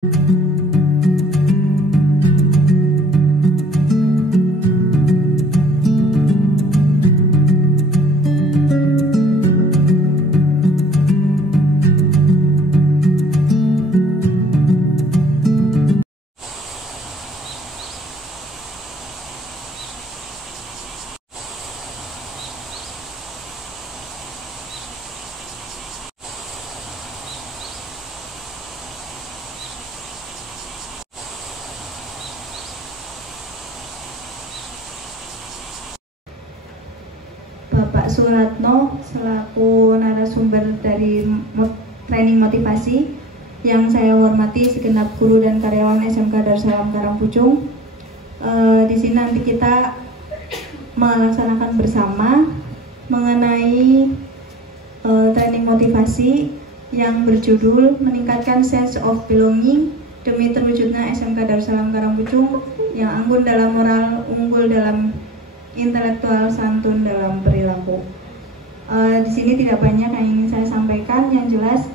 Bapak Suratno selaku narasumber dari training motivasi, yang saya hormati segenap guru dan karyawan SMK Darussalam Karangpucung. Di sini nanti kita melaksanakan bersama mengenai training motivasi yang berjudul meningkatkan sense of belonging demi terwujudnya SMK Darussalam Karangpucung yang anggun dalam moral, unggul dalam intelektual, santun dalam perilaku. Di sini tidak banyak yang ingin saya sampaikan. Yang jelas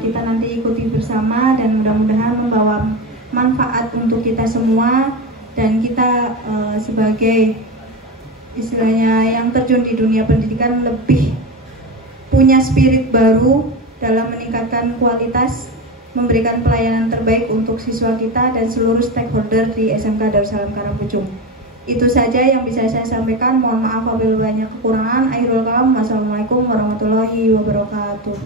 kita nanti ikuti bersama dan mudah-mudahan membawa manfaat untuk kita semua, dan kita sebagai istilahnya yang terjun di dunia pendidikan lebih punya spirit baru dalam meningkatkan kualitas, memberikan pelayanan terbaik untuk siswa kita dan seluruh stakeholder di SMK Darussalam Karangpucung. Itu saja yang bisa saya sampaikan. Mohon maaf apabila banyak kekurangan. Akhirul kalam. Wassalamualaikum warahmatullahi wabarakatuh.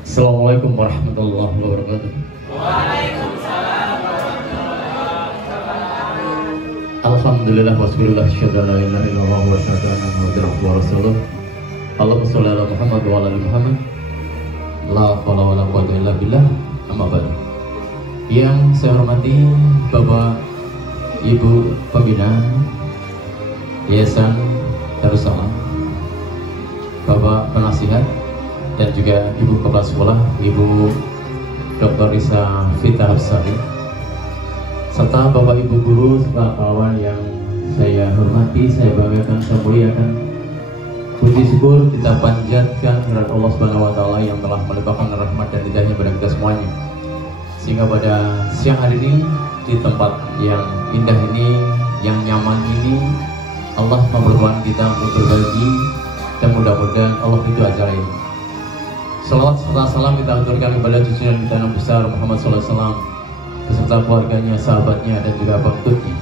Assalamualaikum warahmatullahi wabarakatuh. Waalaikumsalam warahmatullahi wabarakatuh. Alhamdulillah wassalatu wassalamu ala la ilaha illallah wa asyhadu anna muhammadan abduhu wa rasuluh. Allahumma shalli ala Muhammad wa ala ali Muhammad. La haula wala quwwata illa billah. Amma ba'du. Yang saya hormati Bapak Ibu Pembina Yayasan Darussalam, Bapak Penasihat, dan juga Ibu Kepala Sekolah, Ibu Dr. Risa Vita Hafsari, serta Bapak Ibu Guru serta kawan yang saya hormati, saya banggakan, saya muliakan. Puji syukur kita panjatkan kepada Allah Subhanahu wa Ta'ala yang telah melimpahkan rahmat dan hidayahnya kepada kita semuanya, sehingga pada siang hari ini di tempat yang indah ini, yang nyaman ini, Allah memperbolehkan kita untuk berbagi, dan mudah-mudahan Allah itu acara ini. Salawat serta salam kita aturkan kepada junjungan kita yang besar Muhammad SAW beserta keluarganya, sahabatnya, dan juga pengikutnya.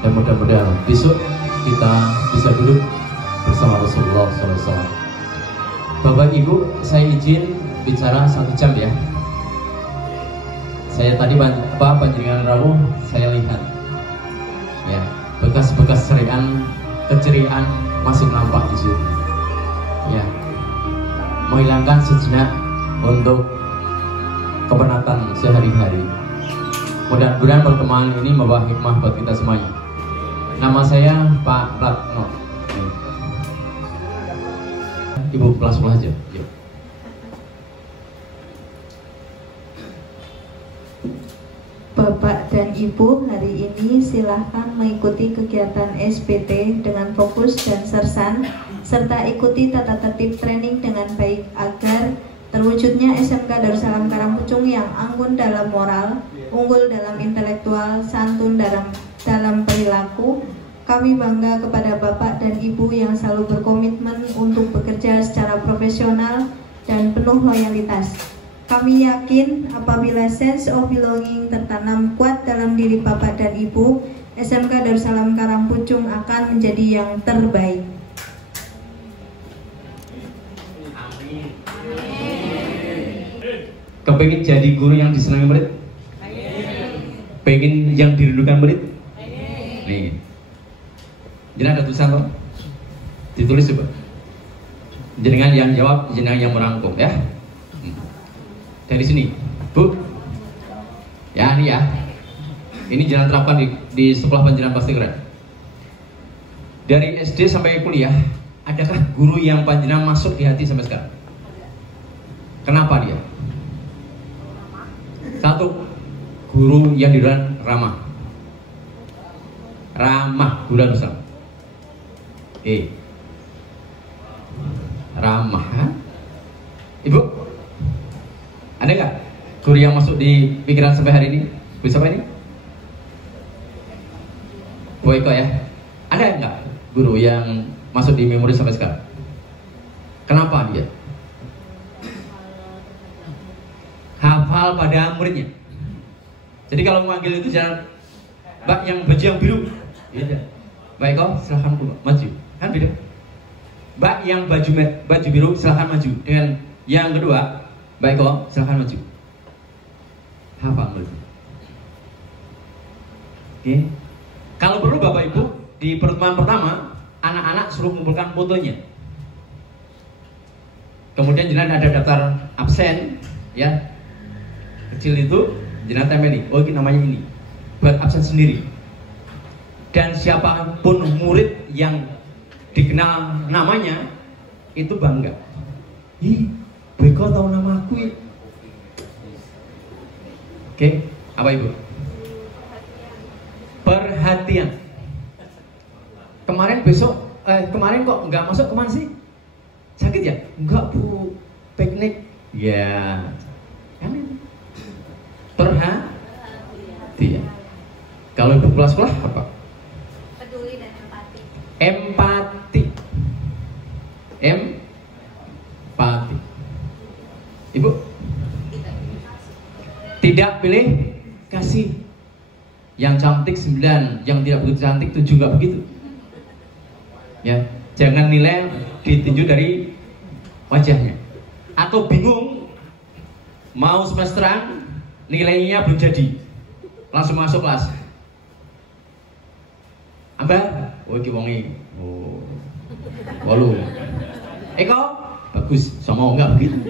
Dan mudah-mudahan besok kita bisa duduk bersama Rasulullah SAW. Bapak Ibu, saya izin bicara 1 jam ya. Saya tadi panjenengan rawuh, saya lihat ya, bekas-bekas keceriaan masih nampak di situ ya, menghilangkan sejenak untuk kepenatan sehari-hari. Mudah-mudahan pertemuan ini membawa hikmah buat kita semuanya. Nama saya Pak Ratno. Ibu kelas aja. Yuk. Bapak dan Ibu, hari ini silahkan mengikuti kegiatan SPT dengan fokus dan sersan, serta ikuti tata tertib training dengan baik agar terwujudnya SMK Darussalam Karangpucung yang anggun dalam moral, unggul dalam intelektual, santun dalam perilaku. Kami bangga kepada Bapak dan Ibu yang selalu berkomitmen untuk bekerja secara profesional dan penuh loyalitas. Kami yakin apabila sense of belonging tertanam kuat dalam diri Bapak dan Ibu, SMK Darussalam Karangpucung akan menjadi yang terbaik. Amin. Kepengen jadi guru yang disenangi murid? Pengen yang dirindukan murid? Nih, jadi ada tulisan toh? Ditulis coba. Jenengan yang jawab, jenengan yang merangkum ya. Dari sini, Bu. Ya, ini ya. Ini jangan terapkan di sekolah panjenengan pasti keren. Dari SD sampai kuliah, adakah guru yang panjenengan masuk di hati sampai sekarang? Kenapa dia? 1, guru yang diruan ramah. Ramah, guru Darussalam. Ramah. Ha? Ibu? Ada nggak guru yang masuk di pikiran sampai hari ini? Bu siapa ini? Bu Eko ya. Ada nggak guru yang masuk di memori sampai sekarang? Kenapa dia? Hafal pada muridnya. Jadi kalau memanggil itu jangan Mbak yang baju yang biru. Iya. Mbak Eko silahkan maju. Kan beda. Mbak yang baju biru silahkan maju. Dengan yang kedua, Mbak Eko silahkan maju. Hafal murid. Oke. Kalau perlu Bapak Ibu di pertemuan pertama, anak-anak suruh mengumpulkan fotonya. Kemudian jenengan ada daftar absen, ya kecil itu jenengan tempeli. Oh ini namanya ini, buat absen sendiri. Dan siapapun murid yang dikenal namanya itu bangga. Ih, Beko tahu nama aku. Oke, apa Ibu? Perhatian. Kemarin kok nggak masuk, kemana sih? Sakit ya? Enggak Bu, piknik. Ya, kan ini. Perhatian. Kalau Ibu pulang sekolah apa? Peduli dan empati. Empati. Ibu? Tidak pilih kasih. Yang cantik 9, yang tidak begitu cantik 7, nggak begitu. Ya, jangan nilai ditinjau dari wajahnya. Atau bingung mau semesteran nilainya belum jadi, langsung masuk kelas. Ambar, oh iki wonge. Oh. 8. Eko, bagus, sama enggak begitu.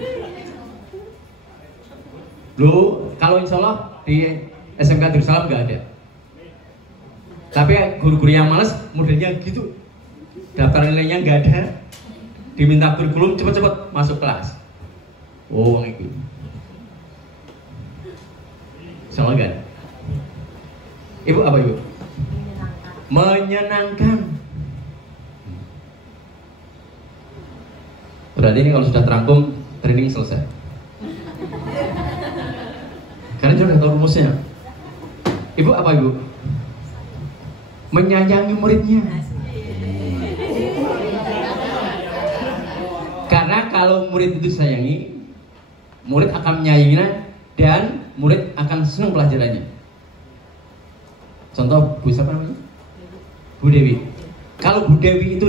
Loh, kalau insya Allah di SMK Darussalam nggak ada. Tapi guru-guru yang malas modelnya gitu, daftar nilainya nggak ada, diminta kurikulum cepet-cepet masuk kelas. Oh, itu salah kan? Ibu apa Ibu? Menyenangkan. Berarti ini kalau sudah terangkum, training selesai. Karena sudah tahu rumusnya. Ibu apa Ibu? Menyayangi muridnya. Karena kalau murid itu sayangi, murid akan menyayanginya dan murid akan senang pelajarannya. Contoh Bu siapa namanya? Bu Dewi. Kalau Bu Dewi itu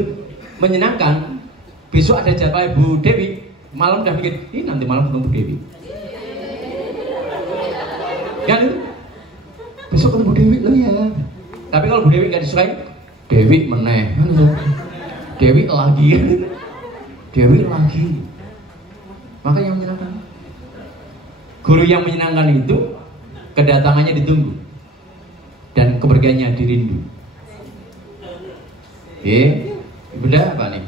menyenangkan, besok ada jadwal Bu Dewi, malam udah mikir, ini nanti malam ketemu Bu Dewi. Kan itu? Besok ketemu Bu Dewi loh ya. Tapi kalau Bu Dewi nggak disukai, Dewi meneh. Dewi lagi. Dewi lagi. Maka yang menyenangkan. Guru yang menyenangkan itu kedatangannya ditunggu dan kepergiannya dirindu. Oke, beda apa nih?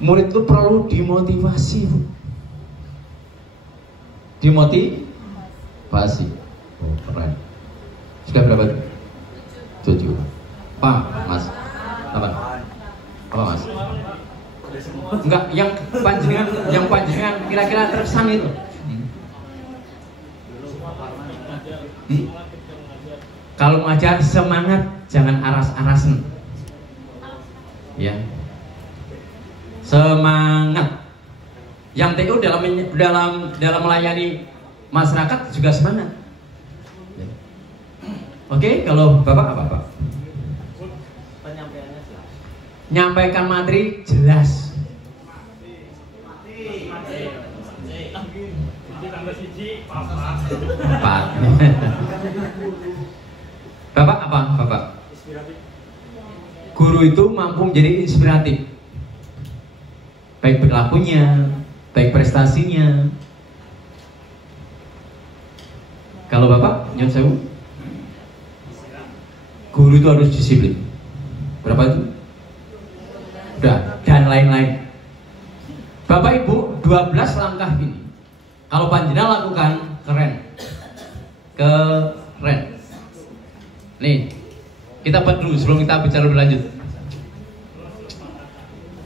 Murid itu perlu dimotivasi, Bu. Dimotivasi. Oh, keren. Sudah berapa? 7. Pak, Mas. Apa? Apa Mas? Enggak, yang panjenengan kira-kira terkesan itu. Kalau mengajar semangat, jangan aras-arasan. Ya. Semangat. Yang TU dalam melayani masyarakat juga semangat. Oke, kalau Bapak apa Pak? Penyampaiannya jelas. Nyampaikan materi jelas. Empat. Bapak apa? Bapak? Guru itu mampu menjadi inspiratif. Baik perilakunya, baik prestasinya. Kalau Bapak, nyun sewu, guru itu harus disiplin. Berapa itu? Udah, dan lain-lain. Bapak Ibu, 12 langkah ini kalau panjenengan lakukan, keren. Keren. Nih, kita buat dulu sebelum kita bicara lebih lanjut.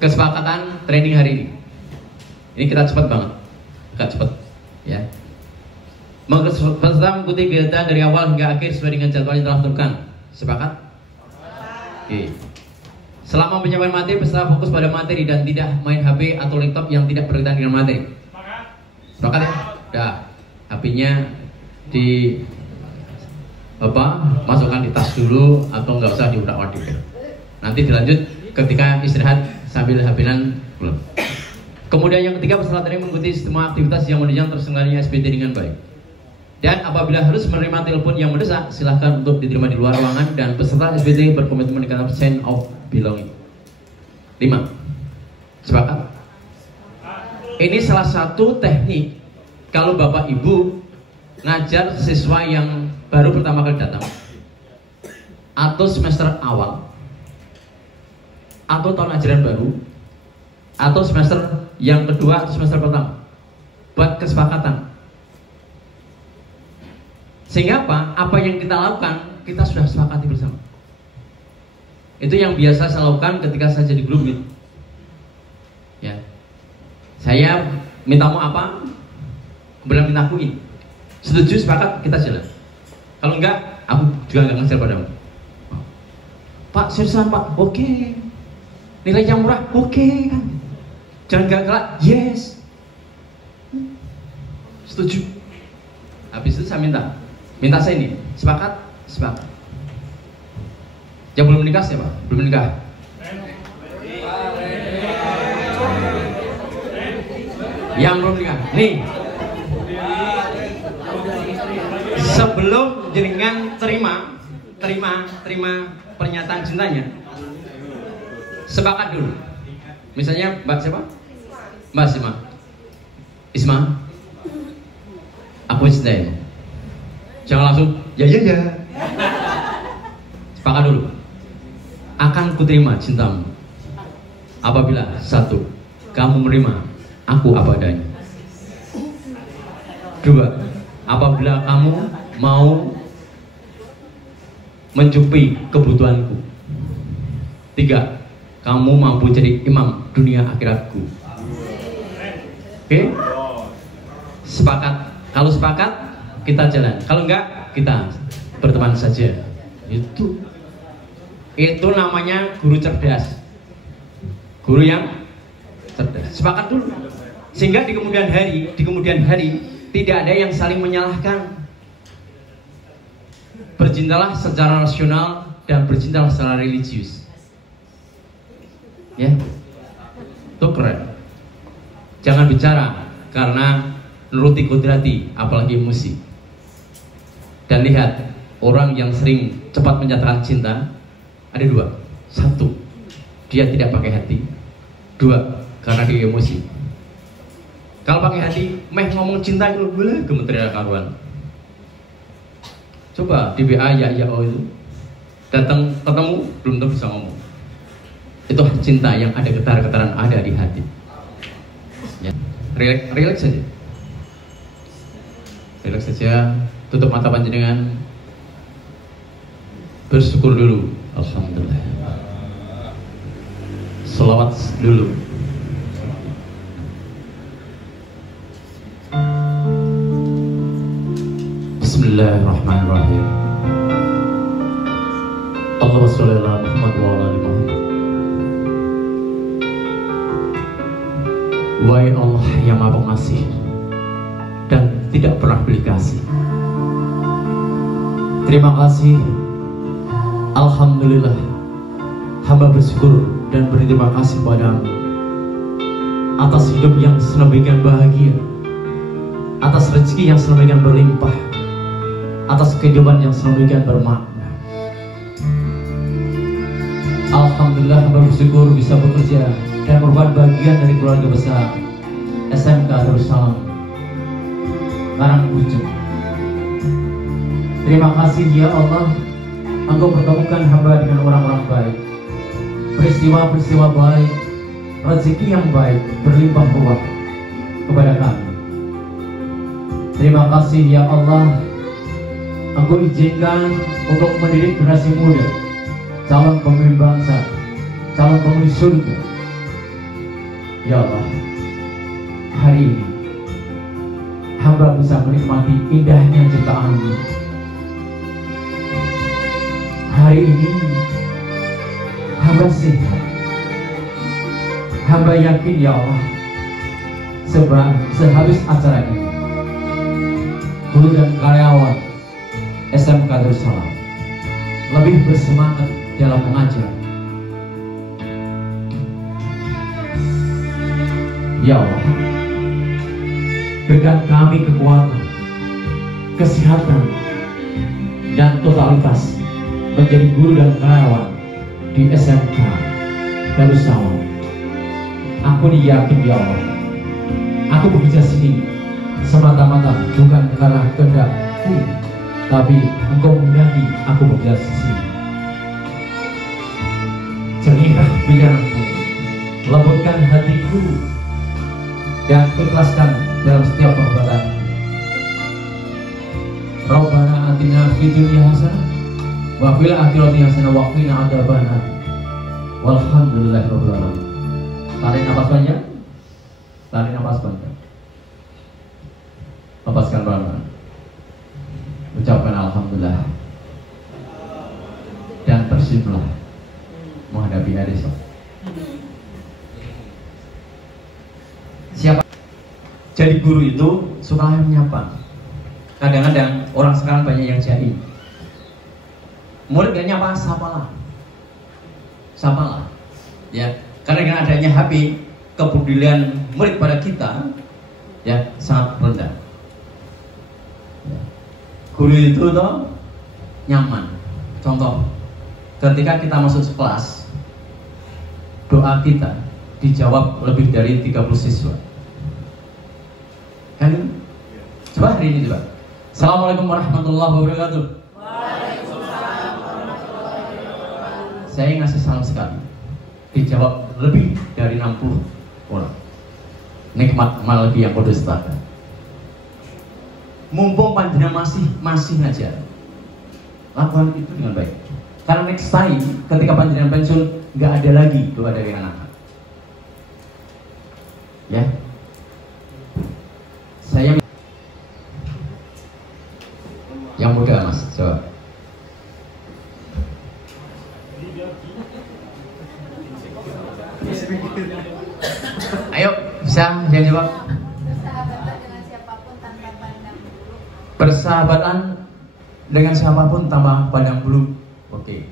Kesepakatan training hari ini. Ini kita cepat banget. agak cepat ya. Peserta mengikuti kegiatan dari awal hingga akhir sesuai dengan jadwal yang telah ditentukan. Sepakat? Oke. Selama penyampaian materi, peserta fokus pada materi dan tidak main HP atau laptop yang tidak berkaitan dengan materi. Sepakat ya? Dah. HP-nya di masukkan di tas dulu atau nggak usah diudak-adik. Nanti dilanjut ketika istirahat sambil HP-an belum. Kemudian yang ketiga, peserta training mengikuti semua aktivitas yang menunjang terselenggaranya SBT dengan baik. Dan apabila harus menerima telepon yang mendesak, silahkan untuk diterima di luar ruangan dan peserta SBT berkomitmen dengan sense of belonging. 5. Sepakat? Ini salah satu teknik kalau Bapak Ibu ngajar siswa yang baru pertama kali datang atau semester awal atau tahun ajaran baru atau semester yang kedua atau semester pertama, buat kesepakatan. Sehingga apa yang kita lakukan kita sudah sepakati bersama. Itu yang biasa saya lakukan ketika saya jadi guru gitu. Ya, saya minta mau apa, kemudian minta akuin. Setuju, sepakat, kita jalan. Kalau enggak, aku juga enggak ngajar padamu. Pak, seriusan Pak, oke. Nilai yang murah, oke kan. Jangan galak, yes. Setuju. Habis itu saya minta saya ini, sepakat, sepakat. Yang belum menikah siapa? Belum menikah. Yang belum menikah, nih. Sebelum jenengan terima pernyataan cintanya, sepakat dulu. Misalnya Mbak siapa? Mbak Isma, aku cintaimu. Jangan langsung ya. Sepakat dulu. Akan kuterima cintamu apabila 1. Kamu menerima aku apa adanya. 2. Apabila kamu mau mencukupi kebutuhanku. 3. Kamu mampu jadi imam dunia akhiratku. Oke? Sepakat. Kalau sepakat, kita jalan. Kalau enggak, kita berteman saja. Itu namanya guru cerdas. Guru yang cerdas. Sepakat dulu. Sehingga di kemudian hari tidak ada yang saling menyalahkan. Bercintalah secara rasional dan bercintalah secara religius. Ya. Itu keren. Jangan bicara karena nuruti kudrati, apalagi emosi. Dan lihat, orang yang sering cepat menyatakan cinta ada 2. 1, dia tidak pakai hati. 2, karena dia emosi. Kalau pakai hati, ngomong cinta itu boleh kementerian karuan. Coba di BA ya itu datang ketemu belum tentu bisa ngomong. Itu cinta yang ada getar-getaran ada di hati. Ya. Relax saja. Relax saja, tutup mata panjenengan. Bersyukur dulu, alhamdulillah. Selawat dulu. Bismillahirrahmanirrahim. Allahumma sholli ala Muhammad wa ala ali Muhammad. Wahai Allah yang Maha Pengasih dan tidak pernah beli kasih. Terima kasih. Alhamdulillah, hamba bersyukur dan berterima kasih padamu atas hidup yang sedemikian bahagia, atas rezeki yang sedemikian berlimpah, atas kehidupan yang sedemikian bermakna. Alhamdulillah, hamba bersyukur bisa bekerja dan merupakan bagian dari keluarga besar SMK Darussalam Karangpucung. Terima kasih ya Allah, Engkau pertemukan hamba dengan orang-orang baik, peristiwa-peristiwa baik, rezeki yang baik berlimpah ruah kepada kami. Terima kasih ya Allah, Engkau izinkan untuk mendidik generasi muda, calon pemimpin bangsa, calon penghuni surga. Ya Allah, hari ini hamba bisa menikmati indahnya ciptaan-Mu. Hari ini hamba sehat. Hamba yakin ya Allah, sehabis acara ini guru dan karyawan SMK Darussalam lebih bersemangat dalam mengajar. Ya Allah, berikan kami kekuatan, kesehatan, dan totalitas menjadi guru dan karyawan di SMK Darussalam. Aku yakin ya Allah, aku bekerja sini semata-mata bukan karena kehendakku, tapi Engkau menghendaki aku bekerja sini. Jernihkan pikiranku, lembutkan hatiku, dan ikhlaskan dalam setiap perbuatan. Rabbana atina fid dunya hasanah wa fil akhirati hasanah wa qina adzabannar. Walhamdulillahirabbil alamin. Tarik nafas panjang. Tarik nafas panjang. Lepaskan pelan-pelan. Ucapkan alhamdulillah. Dan tersenyumlah menghadapi hari esok. Siapa? Jadi guru itu suka menyapa. Kadang-kadang orang sekarang banyak yang jahil. Murid gak nyapa, sapalah. Sapalah. Ya. Karena dengan adanya HP, kepedulian murid pada kita ya sangat rendah. Guru itu toh nyaman. Contoh, ketika kita masuk kelas, doa kita dijawab lebih dari 30 siswa. Kan? Coba hari ini coba. Assalamualaikum warahmatullahi wabarakatuh. Waalaikumsalam warahmatullahi wabarakatuh. Saya ngasih salam sekali, dijawab lebih dari 60 orang. Nikmat malagi yang kudus tata. Mumpung panjenengan masih ngajar, lakukan itu dengan baik. Karena next time ketika panjenengan pensiun nggak ada lagi doa dari anak-anak. Ya, saya yang muda mas, coba. Ayo, bisa yang jawab. Bersahabatan dengan siapapun tanpa pandang bulu. Persahabatan dengan siapapun tanpa pandang bulu. Oke.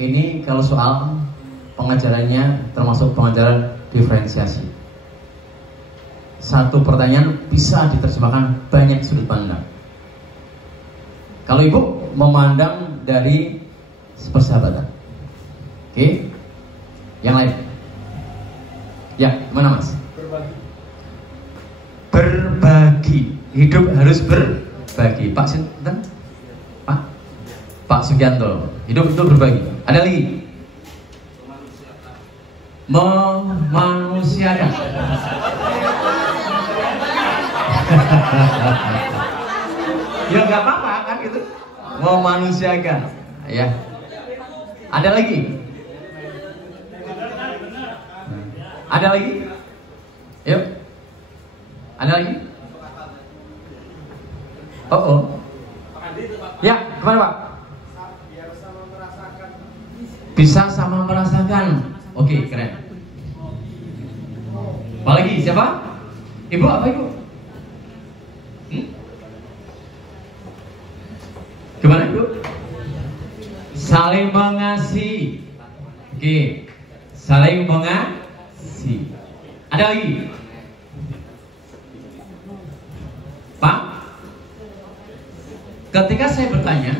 Ini kalau soal pengajarannya termasuk pengajaran diferensiasi. Satu pertanyaan bisa diterjemahkan banyak sudut pandang. Kalau ibu memandang dari persahabatan, oke? Yang lain? Ya, mana mas? Berbagi. Hidup harus berbagi. Pak Sinten? Pak Sugianto. Hidup itu berbagi. Ada lagi? Memanusiakan. Ya nggak apa-apa kan gitu. Memanusiakan. Ya. Ada lagi? Ada lagi? Yuk. Ada lagi? Oh. Ya, kemana Pak? Bisa sama merasakan. Oke, keren. Apa lagi? Siapa? Ibu apa ibu? Gimana ibu? Saling mengasihi. Oke. Saling mengasihi. Ada lagi? Pak, ketika saya bertanya,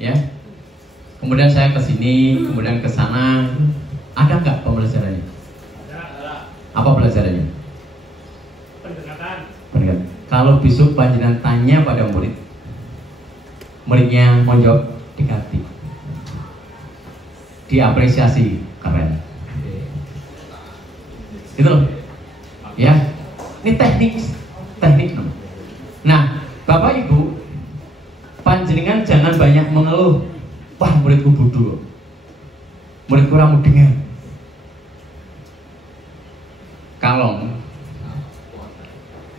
ya, kemudian saya ke sini, kemudian ke sana, ada nggak pembelajarannya? Apa pelajarannya? Pendekatan. Kalau besok panjenengan tanya pada murid, muridnya mau jawab, dikati, diapresiasi, keren. Gitu loh, ya. Ini teknik. Nah, Bapak Ibu, panjenengan jangan banyak mengeluh. Wah, muridku bodoh, muridku kurang dengar. Kalau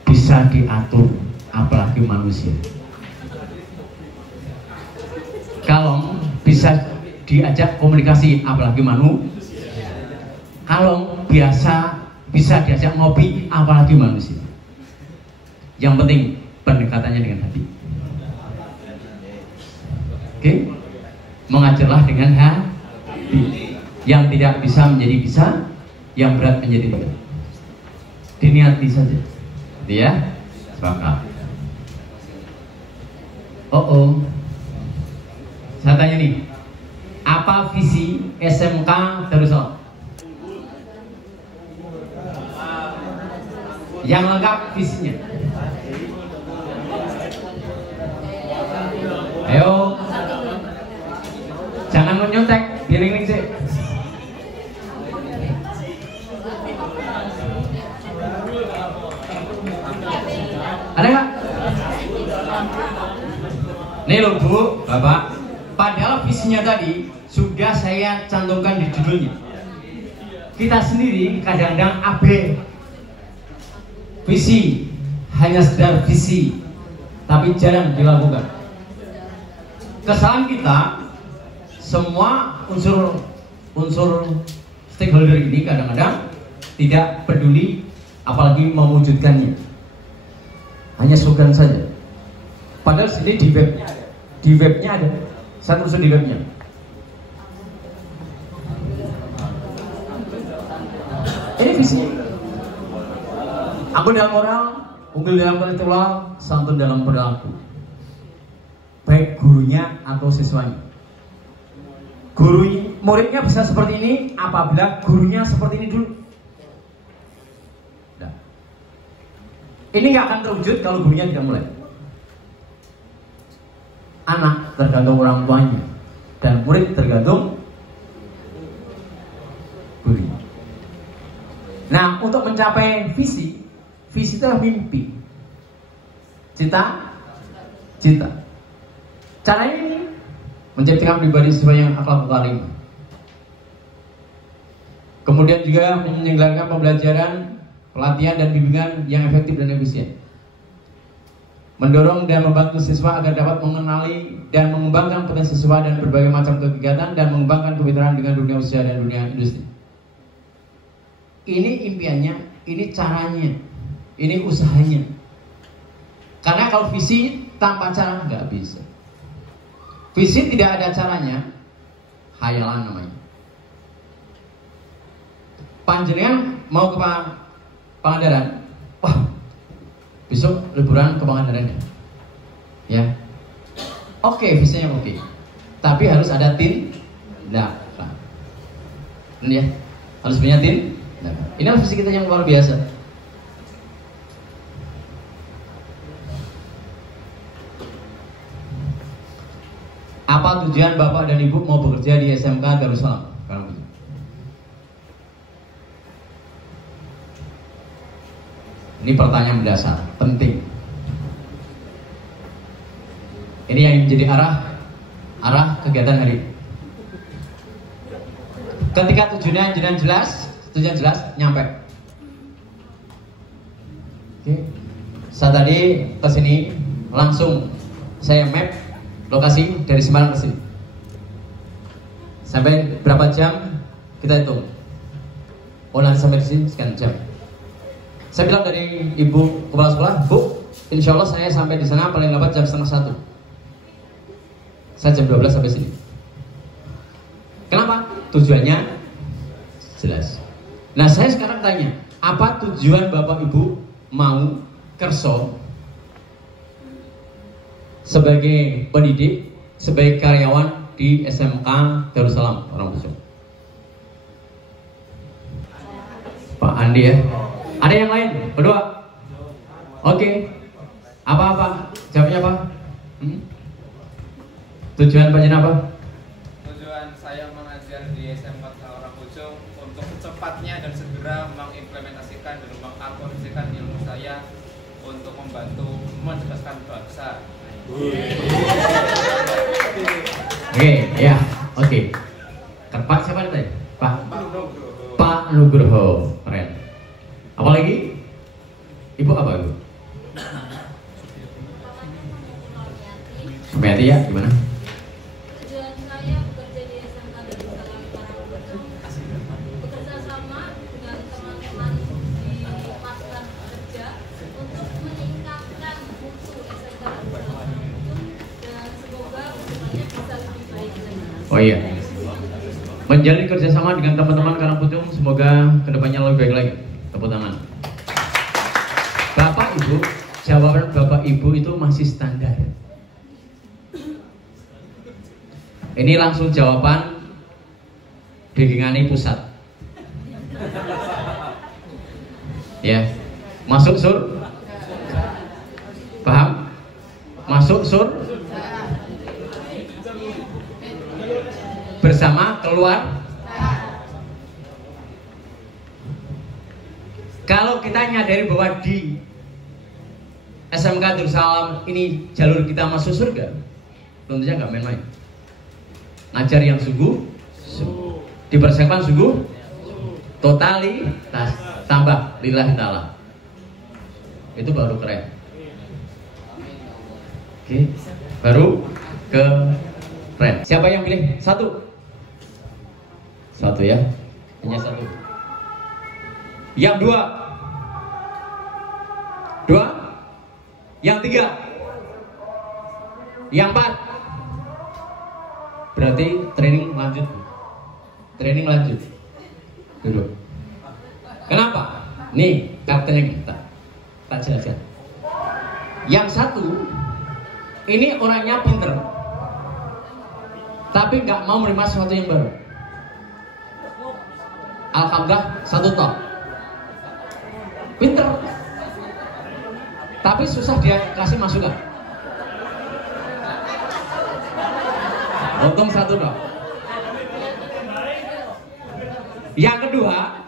bisa bisa diatur, apalagi manusia. Kalau bisa diajak komunikasi, apalagi manusia. Kalau biasa bisa diajak ngopi, apalagi manusia. Yang penting pendekatannya dengan hati. Oke? Mengajarlah dengan hati. Yang tidak bisa menjadi bisa, yang berat menjadi tidak. Diniati saja. Gitu ya? Sepakat. Saya tanya nih, apa visi SMK Darussalam? Yang lengkap visinya. Ayo, jangan menyontek, giring sih. Ada nggak? Nih loh Bu, Bapak. Padahal visinya tadi sudah saya cantumkan di judulnya. Kita sendiri kadang-kadang AB. Visi hanya sekedar visi, tapi jarang dilakukan. Kesalahan kita, semua unsur stakeholder ini kadang-kadang tidak peduli, apalagi mewujudkannya. Hanya slogan saja. Padahal sini di webnya ada. Saya telusur di webnya. Ini visinya. Aku dalam moral, unggul dalam intelektual, santun dalam perilaku. Baik gurunya atau siswanya. Muridnya bisa seperti ini apabila gurunya seperti ini dulu. Nah. Ini nggak akan terwujud kalau gurunya tidak mulai. Anak tergantung orang tuanya dan murid tergantung gurunya. Nah, untuk mencapai visi itu adalah mimpi, cita. Caranya ini menciptakan pribadi siswa yang akhlak karim. Kemudian juga menyelenggarakan pembelajaran, pelatihan dan bimbingan yang efektif dan efisien. Mendorong dan membantu siswa agar dapat mengenali dan mengembangkan potensi siswa dan berbagai macam kegiatan dan mengembangkan kemitraan dengan dunia usaha dan dunia industri. Ini impiannya, ini caranya, ini usahanya. Karena kalau visi tanpa cara nggak bisa. Visi tidak ada caranya, khayalan namanya. Panjenengan mau ke Pangandaran, wah besok liburan ke Pangandaran ya. Oke, visinya oke. Tapi harus ada tindakan. Ini ya, harus punya tindakan. Ini adalah visi kita yang luar biasa. Apa tujuan Bapak dan Ibu mau bekerja di SMK Darussalam? Ini pertanyaan mendasar, penting. Ini yang menjadi arah kegiatan hari ini. Ketika tujuan jelas, nyampe. Oke. Saat tadi kesini langsung saya map lokasi dari Semarang ke sini. Sampai berapa jam kita hitung. Oh, nanti sampai di sini sekian jam. Saya bilang dari ibu kepala sekolah, Bu, insya Allah saya sampai di sana paling lambat jam 12:30. Saya jam 12 sampai sini. Kenapa? Tujuannya jelas. Nah, saya sekarang tanya, apa tujuan Bapak Ibu mau kerso sebagai pendidik, sebagai karyawan di SMK Darussalam Orang Pucung? Pak Andi ya. Ada yang lain? Berdua? Oke. Apa-apa? Jawabnya apa? Tujuan panjenengan apa? Tujuan saya mengajar di SMK Orang Pucung untuk secepatnya dan segera mengimplementasikan dan mengaplikasikan ilmu saya untuk membantu mencerdaskan bangsa. Oke, ya, oke. Pak siapa tadi? Pak Nugroho, keren. Apalagi? Ibu apa Ibu? Ria gimana? Tujuan saya bekerja di SMK Darussalam Karangpucung, bekerja sama dengan teman-teman di pasukan kerja untuk meningkatkan mutu SMK Darussalam Karangpucung dan semoga kedepannya bisa lebih baik lagi. Oh iya, menjalin kerjasama dengan teman-teman Karangpucung, semoga kedepannya lebih baik lagi. Tepuk tangan. Bapak Ibu, jawaban Bapak Ibu itu masih standar. Ini langsung jawaban bingkingane pusat. Ya, masuk sur? Paham? Masuk sur? Bersama keluar. Kalau kita nyadari bahwa di SMK Darussalam ini jalur kita masuk surga, tentunya nggak main-main. Ngajar yang sungguh, dipersiapkan sungguh, totalitas, tambah lillahi ta'ala. Itu baru keren. Oke, baru keren. Siapa yang pilih? Satu ya, hanya satu. Yang dua, yang tiga, yang empat. Berarti training lanjut. Duduk. Kenapa? Nih kartunya kita tak jelaskan. Yang satu ini orangnya pinter, tapi nggak mau menerima sesuatu yang baru. Alhamdulillah satu top. Pinter, tapi susah dia kasih masukan. Untung satu dong. Yang kedua,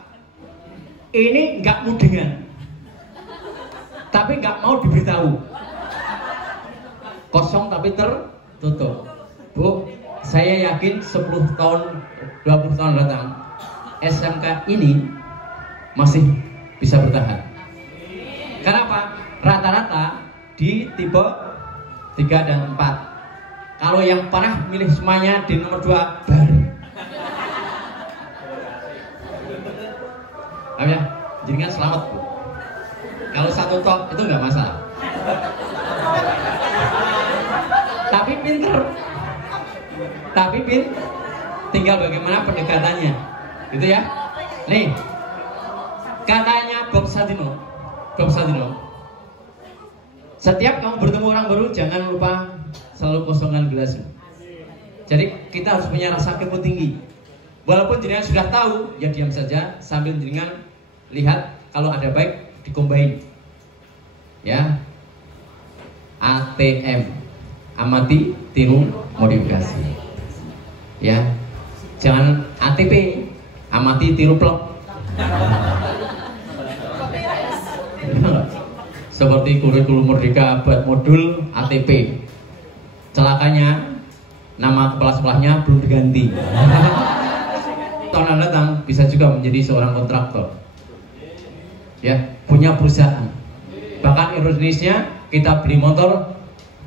ini nggak mudingan, tapi nggak mau diberitahu. Kosong tapi tertutup. Bu, saya yakin 10 tahun, 20 tahun datang, SMK ini masih bisa bertahan. Kenapa? Rata-rata di tipe 3 dan 4. Kalau yang pernah milih semuanya di nomor 2 baru. Ya, jadi kan selamat Bu. Kalau satu top itu nggak masalah. Tapi pinter. Tinggal bagaimana pendekatannya, gitu ya. Nih, katanya Bob Sadino, setiap kamu bertemu orang baru jangan lupa selalu kosongkan gelasmu. Jadi kita harus punya rasa kepo tinggi. Walaupun jenengan sudah tahu, ya diam saja sambil jenengan lihat kalau ada baik dikombain. Ya, ATM, amati, tiru, modifikasi. Ya, jangan ATP, amati, tiru, plok. Seperti kurikulum Merdeka buat modul ATP. Celakanya nama kepala sekolahnya belum diganti. Tahun datang bisa juga menjadi seorang kontraktor. Ya, punya perusahaan. Bahkan ironisnya kita beli motor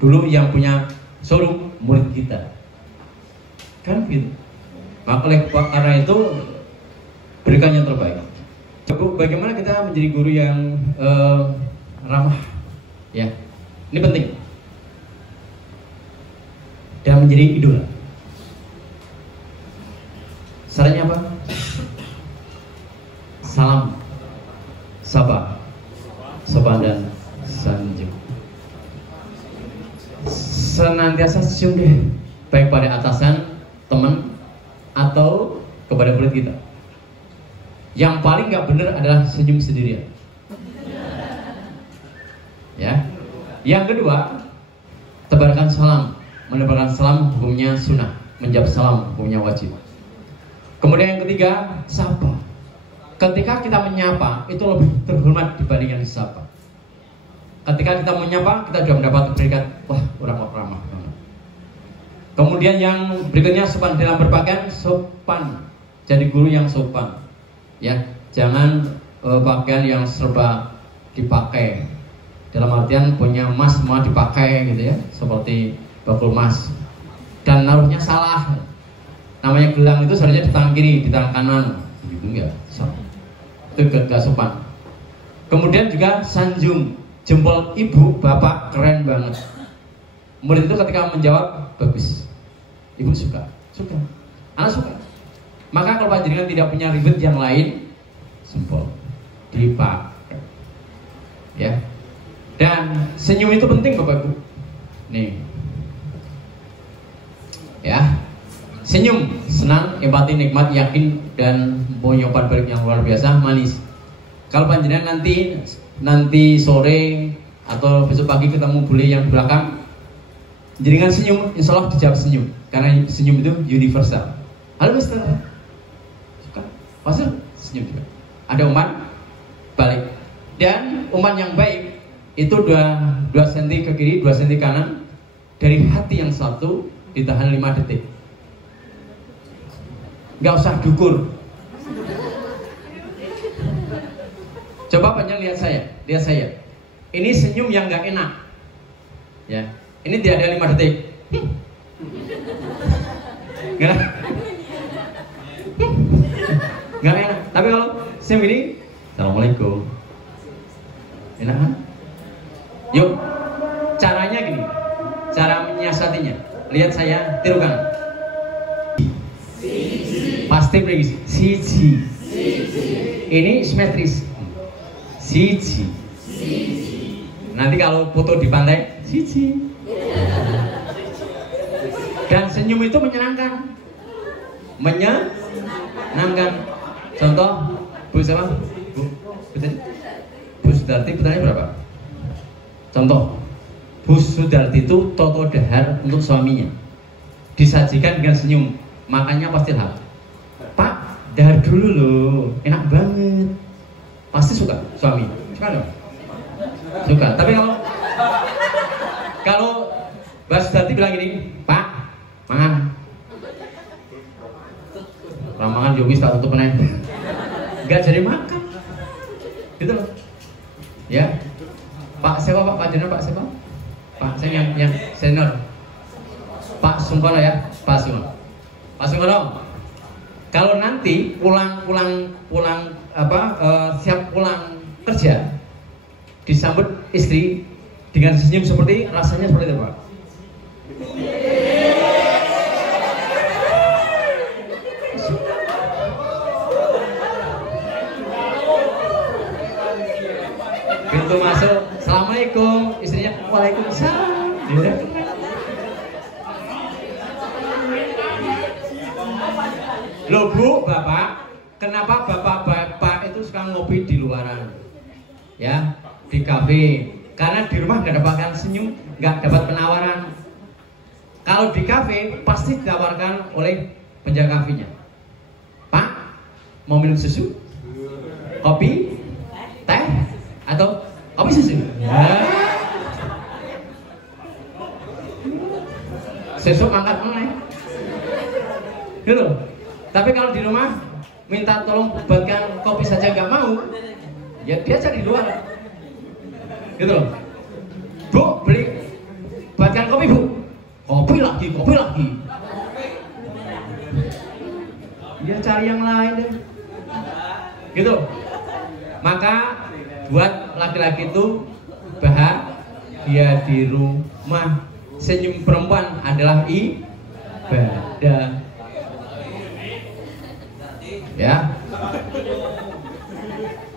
dulu yang punya showroom murid kita. Kan gitu. Maka karena itu berikan yang terbaik. Bagaimana kita menjadi guru yang ramah, ya, ini penting, dan menjadi idola. Syaratnya apa? Salam, sapa, sopan dan sanjung. Senantiasa senyum deh, baik pada atasan, teman, atau kepada murid kita. Yang paling nggak benar adalah senyum sendirian. Ya. Yang kedua, tebarkan salam. Menebarkan salam hukumnya sunnah, menjawab salam hukumnya wajib. Kemudian yang ketiga, sapa. Ketika kita menyapa itu lebih terhormat dibandingkan disapa. Ketika kita menyapa, kita sudah mendapat predikat, wah, orang ramah. Kemudian yang berikutnya, sopan dalam berpakaian, sopan. Jadi guru yang sopan. Ya, jangan pakaian yang serba dipakai. Dalam artian punya emas semua dipakai gitu ya, seperti bakul emas, dan naruhnya salah. Namanya gelang itu seharusnya di tangan kiri, di tangan kanan, gitu enggak? Itu gak sopan. Kemudian juga sanjung, jempol ibu, bapak keren banget. Murid itu ketika menjawab bagus, ibu suka, anak suka. Maka kalau panjenengan tidak punya ribet yang lain, jempol dipakai, ya. Dan senyum itu penting bapak ibu. Nih, ya, senyum, senang, empati, nikmat, yakin, dan punya umpan balik yang luar biasa, manis. Kalau panjenengan nanti sore atau besok pagi ketemu bule yang di belakang, jenengan senyum, insya Allah dijawab senyum, karena senyum itu universal. Halo Mister, suka? Pasti senyum juga. Ada umpan balik, dan umpan yang baik itu 2 cm ke kiri, 2 cm kanan, dari hati yang satu ditahan 5 detik. Gak usah dukur. Coba panjang lihat saya. Ini senyum yang gak enak, ya. Ini tidak ada 5 detik. Gak enak. Tapi kalau senyum ini, Assalamualaikum, enak kan? Yuk, caranya gini, cara menyiasatinya. Lihat saya, tirukan. Pasti berisi siji. Ini simetris. Siji. Nanti kalau foto di pantai, siji. Dan senyum itu menyenangkan. Menyenangkan. Contoh, Bu siapa? Bu Sudarti, pertanyaan berapa? Contoh, Bu Sudarti itu toto dahar untuk suaminya, disajikan dengan senyum, makannya pasti lahap. Pak, dahar dulu loh, enak banget. Pasti suka suami, suka dong? Suka. Tapi kalau Mbak Sudarti bilang gini, Pak, mangan. Orang mangan jowis tak tutup meneh. Enggak jadi makan. Gitu loh. Ya. Pak siapa Pak? Pak Jenderal Pak siapa? Pak saya yang senior. Pak Sungkono ya, Pak Sungkono. Pak Sungkono. Kalau nanti siap pulang kerja, disambut istri dengan senyum seperti rasanya seperti itu Pak. Pintu masuk, Assalamualaikum, istrinya Waalaikumsalam. Loh Bu, Bapak, kenapa Bapak itu suka ngopi di luaran? Ya, di kafe. Karena di rumah nggak dapatkan senyum, nggak dapat penawaran. Kalau di kafe pasti ditawarkan oleh penjaga kafenya. Pak, mau minum susu? Kopi? Teh? Atau kopi susu? Ya. Sesuk angkat meneh. Gitu. Tapi kalau di rumah minta tolong buatkan kopi saja nggak mau, ya dia cari di luar. Gitu loh. Bu, buatkan kopi Bu. Kopi lagi. Dia cari yang lain deh. Gitu. Maka buat laki-laki itu bahagia di rumah. Senyum perempuan adalah ibadah. Ya.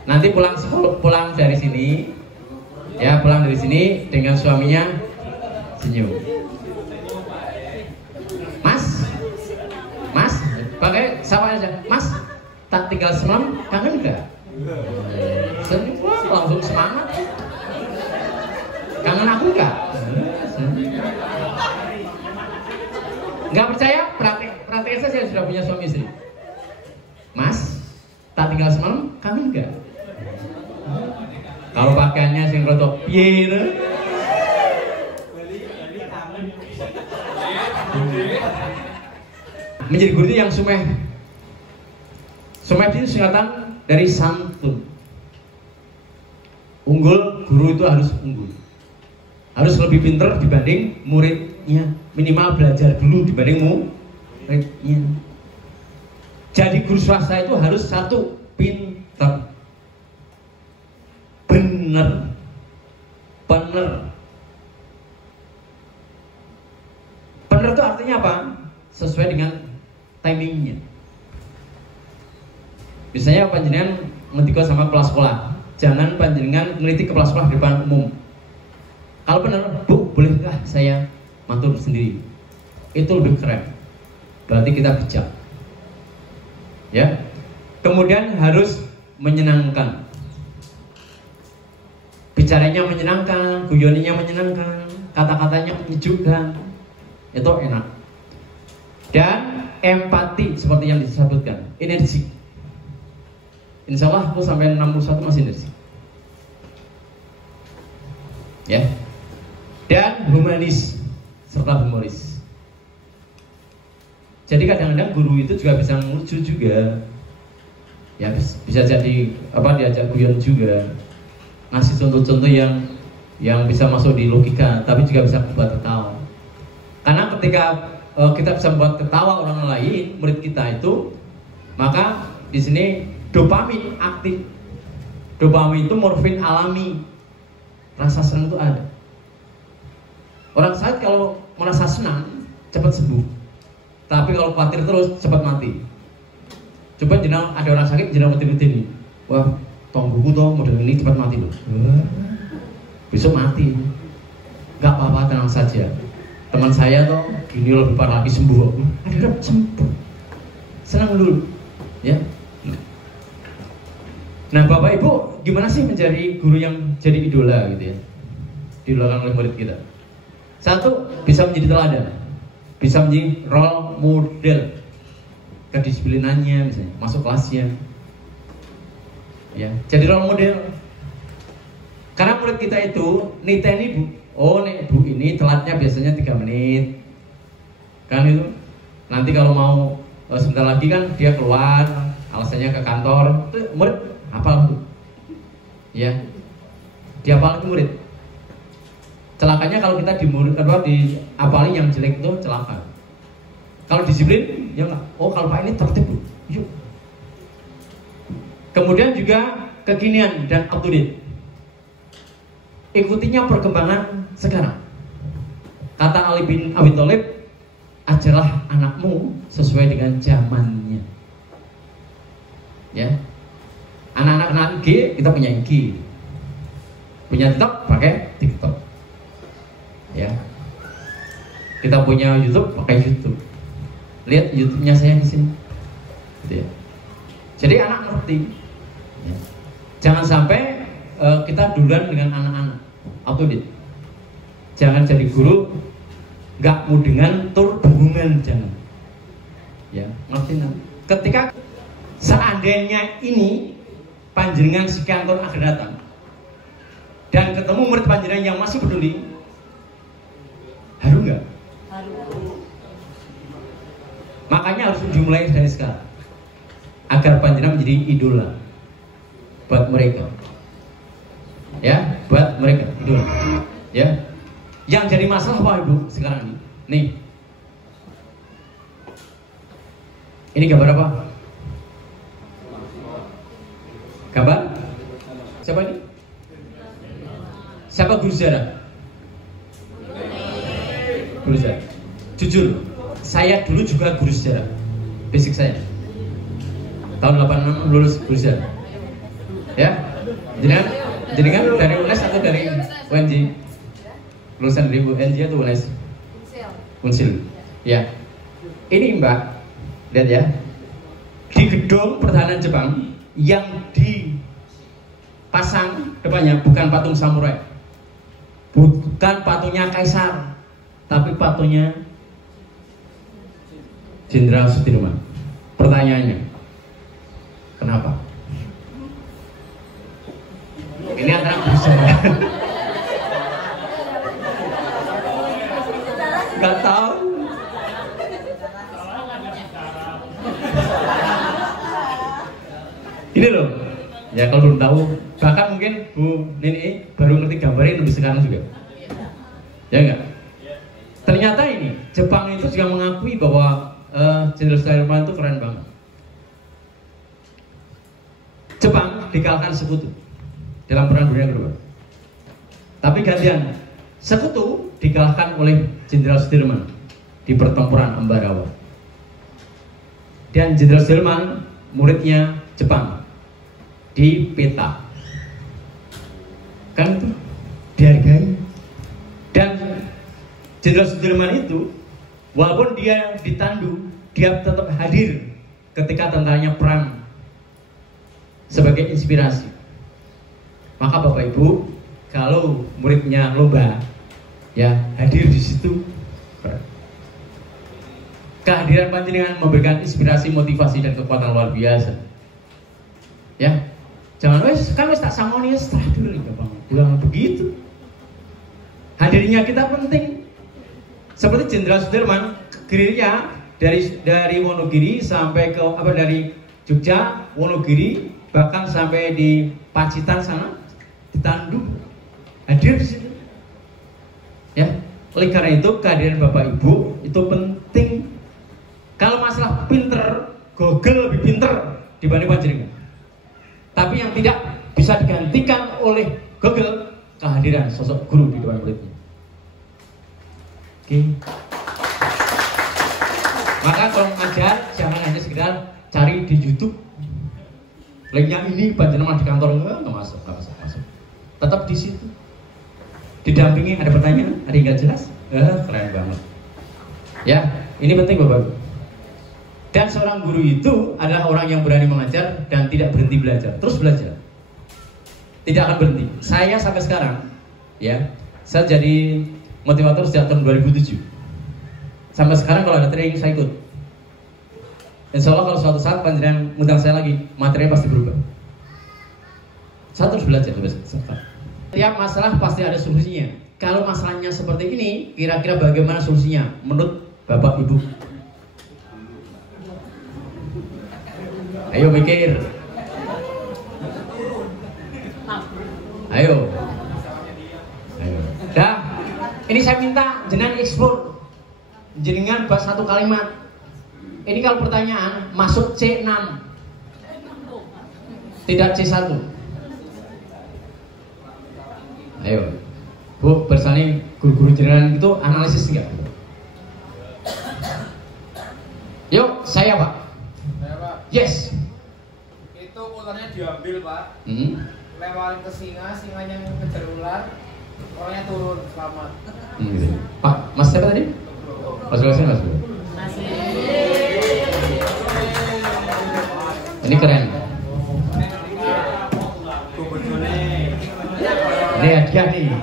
Nanti pulang dari sini, ya pulang dari sini dengan suaminya senyum. Mas, pakai sapa aja. Mas, tak tinggal semalam, kangen enggak? Senyum, langsung semangat. Kangen aku enggak? Enggak percaya? Praktek saja sudah punya suami istri. Mas, tak tinggal semalam, kangen enggak? Kalau pakaiannya sing rotok piye? Menjadi guru itu yang sumeh. Sumeh itu singkatan dari santun. Unggul, guru itu harus unggul. harus lebih pinter dibanding muridnya, minimal belajar dulu dibanding muridnya. Jadi guru swasta itu harus satu, pinter, bener. Bener itu artinya apa? Sesuai dengan timingnya. Misalnya panjenengan ngendika sama kepala sekolah, jangan panjenengan ngeliti kepala sekolah di depan umum. Kalau benar, Bu, bolehkah saya matur sendiri? Itu lebih keren. Berarti kita bijak. Ya. Kemudian harus menyenangkan. Bicaranya menyenangkan, guyonnya menyenangkan, kata-katanya menyejukkan. Itu enak. Dan empati seperti yang disebutkan, energi. Insya Allah aku sampai 61 masih energi. Ya. Dan humanis serta humoris. Jadi kadang-kadang guru itu juga bisa melucu juga. Ya bisa jadi diajak guyon juga. Ngasih contoh-contoh yang bisa masuk di logika, tapi juga bisa membuat ketawa. Karena ketika kita bisa membuat ketawa orang lain, murid kita itu, maka di sini dopamin aktif. Dopamin itu morfin alami. Rasa senang itu ada. Orang sakit kalau merasa senang cepat sembuh. Tapi kalau khawatir terus cepat mati. Coba jenang ada orang sakit jenang mati-mati nih. Wah, tongguku toh model ini cepat mati loh. Besok mati. Gak apa-apa, tenang saja. Teman saya toh gini lebih parah lagi sembuh. Ada sembuh. Senang dulu, ya. Nah, Bapak Ibu, gimana sih menjadi guru yang jadi idola gitu ya? Diidolakan oleh murid kita. Satu, bisa menjadi teladan. Bisa menjadi role model. Kedisiplinannya misalnya, masuk kelasnya. Ya, jadi role model. Karena murid kita itu niteni Bu. Oh, nih Bu ini telatnya biasanya 3 menit. Kan itu. Nanti kalau mau sebentar lagi kan dia keluar, alasannya ke kantor. Itu murid hafal Bu. Ya. Dia hafal murid. Celakanya kalau kita diapali yang jelek itu celaka. Kalau disiplin, ya enggak. Oh, kalau Pak ini tertib Bu. Yuk. Kemudian juga kekinian dan up to date. Ikutinya perkembangan sekarang. Kata Ali bin Abi Thalib, ajarlah anakmu sesuai dengan zamannya. Ya. Anak-anak IG, kita punya IG. Punya TikTok, pakai TikTok. Ya. Kita punya YouTube, pakai YouTube. Lihat YouTube-nya saya di sini. Gitu ya. Jadi anak ngerti. Ya. Jangan sampai kita duluan dengan anak-anak. Update. Jangan jadi guru nggak mudengan tur burungan, jangan. Ya, ngerti nanti. Ketika seandainya ini panjenengan sekian tahun akan datang dan ketemu murid panjenengan yang masih peduli, haru nggak? Haru. Makanya harus dimulai dari sekarang agar panjenengan menjadi idola buat mereka. Ya, buat mereka idola. Ya. Yang jadi masalah apa Ibu sekarang ini? Nih. Ini gambar apa? Gambar? Siapa ini? Siapa guru sejarah? Guru sejarah. Jujur, saya dulu juga guru sejarah. Basic saya. Tahun 86 lulus guru sejarah. Ya. Jenengan dari UNES atau dari UNJ? Lulusan dari UNJ atau UNES? Unsil. Ya. Ini Mbak, lihat ya. Di gedung pertahanan Jepang yang dipasang depannya bukan patung samurai, bukan patungnya kaisar, tapi patungnya Jenderal Sudirman. Pertanyaannya, kenapa? Ini antara bisa. Gak tahu. Ini loh. Ya kalau belum tahu, bahkan mungkin Bu Nini baru ngerti gambarnya lebih sekarang juga. Ya enggak? Ternyata ini Jepang itu juga mengakui bahwa Jenderal Sudirman itu keren banget. Jepang dikalahkan sekutu dalam Perang Dunia Kedua. Tapi gantian, sekutu dikalahkan oleh Jenderal Sudirman di pertempuran Ambarawa. Dan Jenderal Sudirman muridnya Jepang di peta. Kan itu dihargai. Dan Jenderal Sudirman itu walaupun dia ditandu, dia tetap hadir ketika tentaranya perang sebagai inspirasi. Maka Bapak Ibu, kalau muridnya lomba, ya hadir di situ. Kehadiran panjenengan memberikan inspirasi, motivasi dan kekuatan luar biasa. Ya, jangan kan tak sangoni setelah dulu Bapak. Ulang begitu. Hadirnya kita penting. Seperti Jenderal Sudirman, gerilya dari Wonogiri sampai ke dari Jogja, Wonogiri, bahkan sampai di Pacitan sana ditandu, hadir di situ. Ya, oleh karena itu kehadiran Bapak Ibu itu penting. Kalau masalah pinter, Google lebih pinter dibanding panjenengan. Tapi yang tidak bisa digantikan oleh Google, kehadiran sosok guru di depan muridnya. Oke. Maka kalau mengajar jangan hanya sekedar cari di YouTube. Linknya ini panjenengan di kantor enggak masuk. Tetap di situ. Didampingi, ada pertanyaan, ada yang nggak jelas? Keren banget. Ya, ini penting Bapak. Dan seorang guru itu adalah orang yang berani mengajar dan tidak berhenti belajar, terus belajar. Tidak akan berhenti. Saya sampai sekarang, ya, saya jadi motivator sejak tahun 2007. Sampai sekarang kalau ada training saya ikut. Insya Allah kalau suatu saat panjenengan ngundang saya lagi, materinya pasti berubah. Saya terus belajar terus. Tiap masalah pasti ada solusinya. Kalau masalahnya seperti ini, kira-kira bagaimana solusinya menurut Bapak Ibu? Ayo mikir. Ayo. Dah. Ini saya minta jenengan eksplor. Jenengan bahas satu kalimat. Ini kalau pertanyaan masuk C6. Tidak C1. Ayo. Bu, bersani guru-guru jenengan itu analisis enggak? Yuk, saya Pak. Saya Pak. Yes. Itu ularnya diambil Pak. Lewatin ke singa, singanya ngejar ular, orangnya turun, selamat. Pak, Mas siapa tadi? Mas Wilson, Mas. Ini keren. Ini hadiah nih.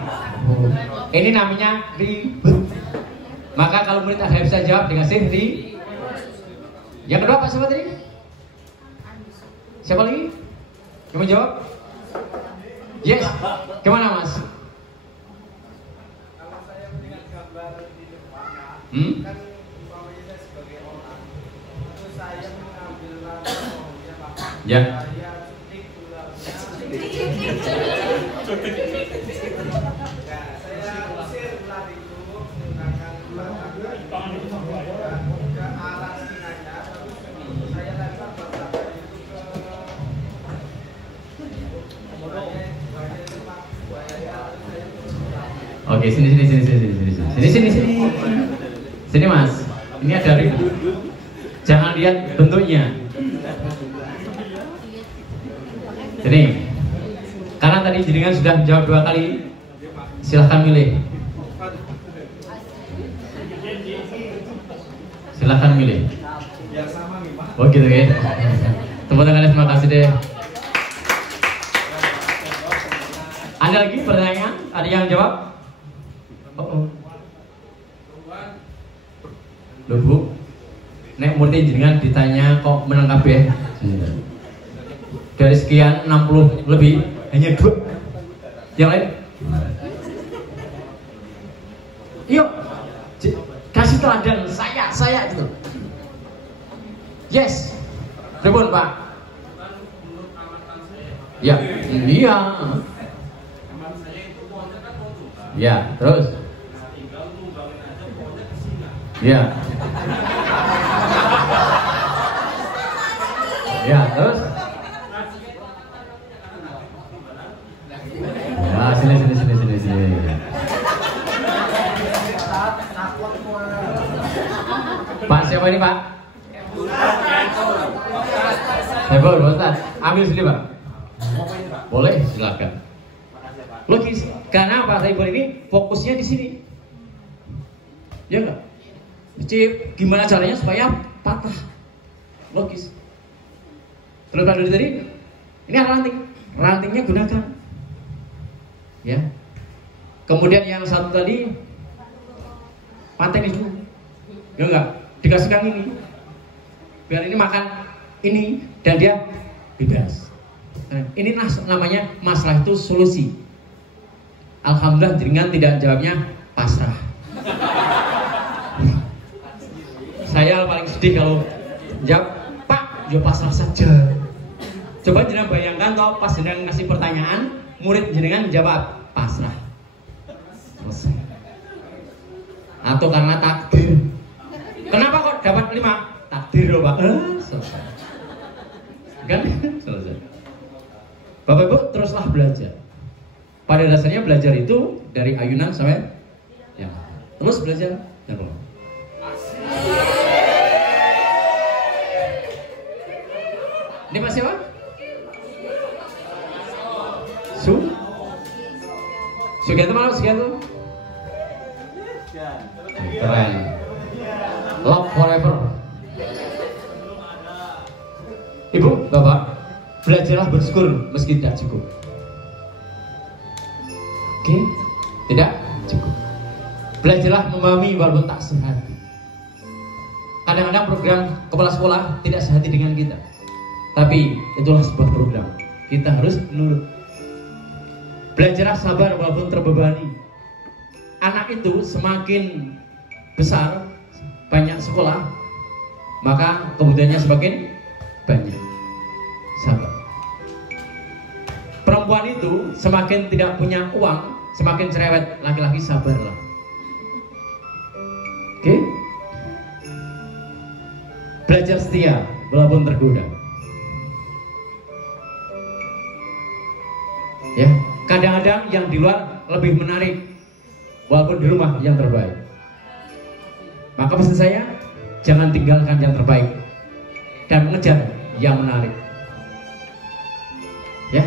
Ini namanya ribet. Maka kalau murid ada bisa jawab dengan sih. Yang kedua Pak siapa tadi? Siapa lagi? Yang mau jawab? Yes. Gimana Mas? Kalau saya melihat gambar di depannya, kan umpamanya saya sebagai orang, itu saya mengambil langsungnya Pak. Ya. Saya suntik ularnya. Saya usir ular itu menggunakan batang ke arah singanya, terus saya lempar batang itu ke Oke, sini. Sini Mas. Ini ada ribut. Jangan lihat bentuknya. Sini. Karena tadi jenengan sudah menjawab 2 kali. Silahkan milih. Silahkan milih. Oh gitu ya. Tepuk tangannya, terima kasih deh. Ada lagi pertanyaan? Ada yang jawab? Loh Bu, nek murti jenengan ditanya kok menang kabeh. Dari sekian 60 lebih hanya 2. Yang lain? Yuk, kasih teladan saya gitu. Yes. Pripun Pak? Ya, iya. Ya, terus. Ya. Ya, terus? Ya, sini. Pak, siapa ini, Pak? Saiful, Ustaz. Ambil sini, Pak. Boleh, silakan. Logis, karena Pak Saiful ini fokusnya di sini. Ya enggak? Cip, gimana caranya supaya patah? Logis. Terus Pak Dodi tadi, ini ranting. Rantingnya gunakan. Ya. Kemudian yang satu tadi paten itu. Ya enggak? Dikasihkan ini. Biar ini makan ini dan dia bebas. Nah, ini namanya masalah itu solusi. Alhamdulillah jenengan tidak jawabnya pasrah. Saya paling sedih kalau jawab Pak, ya pasrah saja. Coba jenengan bayangkan toh pas jenengan ngasih pertanyaan, murid jenengan jawab pasrah. Selesai. Atau karena takdir. Kenapa kok dapat 5? Takdir loh Pak. Selesai. Kan? Selesai. Bapak Ibu teruslah belajar. Pada dasarnya belajar itu dari ayunan sampai ya. Terus belajar dan ini Mas siapa? Sugianto mana Sugianto? Keren. Love forever. Ibu, Bapak, belajarlah bersyukur meski tidak cukup. Oke? Tidak cukup. Belajarlah memahami walaupun tak sehati. Kadang-kadang program kepala sekolah tidak sehati dengan kita. Tapi itulah sebuah program. Kita harus menurut. Belajarlah sabar walaupun terbebani. Anak itu semakin besar, banyak sekolah, maka kebutuhannya semakin banyak. Sabar. Perempuan itu semakin tidak punya uang, semakin cerewet. Laki-laki sabarlah. Oke? Belajar setia walaupun tergoda. Ya, kadang-kadang yang di luar lebih menarik walaupun di rumah yang terbaik. Maka pesan saya, jangan tinggalkan yang terbaik dan mengejar yang menarik. Ya.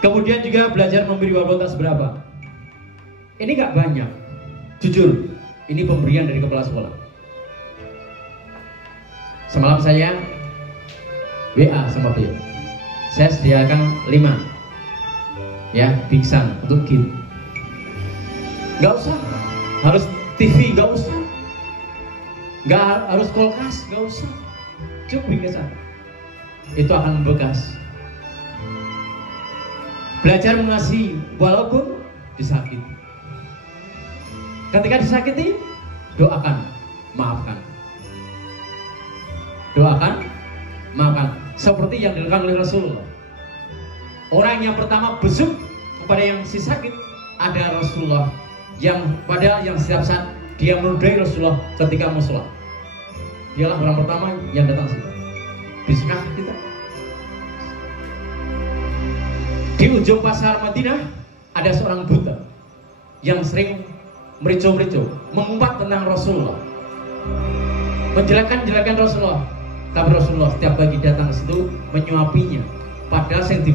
Kemudian juga belajar memberi walaupun tak seberapa. Ini gak banyak. Jujur, ini pemberian dari kepala sekolah. Semalam saya WA sama beliau. Saya sediakan 5 ya, pingsan untuk kit. Gak usah harus TV, gak usah. Gak harus kulkas, gak usah. Cukup pingsan. Itu akan membekas. Belajar mengasihi walaupun disakiti. Ketika disakiti, doakan, maafkan. Doakan, maafkan. Seperti yang dilakukan oleh Rasulullah. Orang yang pertama besuk kepada yang si sakit ada Rasulullah, yang pada yang setiap saat dia menudai Rasulullah ketika mau sholat. Dialah orang pertama yang datang sini. Bisakah kita? Di ujung pasar Madinah ada seorang buta yang sering mericu-mericu, mengumpat tentang Rasulullah, menjelekkan Rasulullah. Tapi Rasulullah setiap pagi datang ke situ menyuapinya. Padahal yang di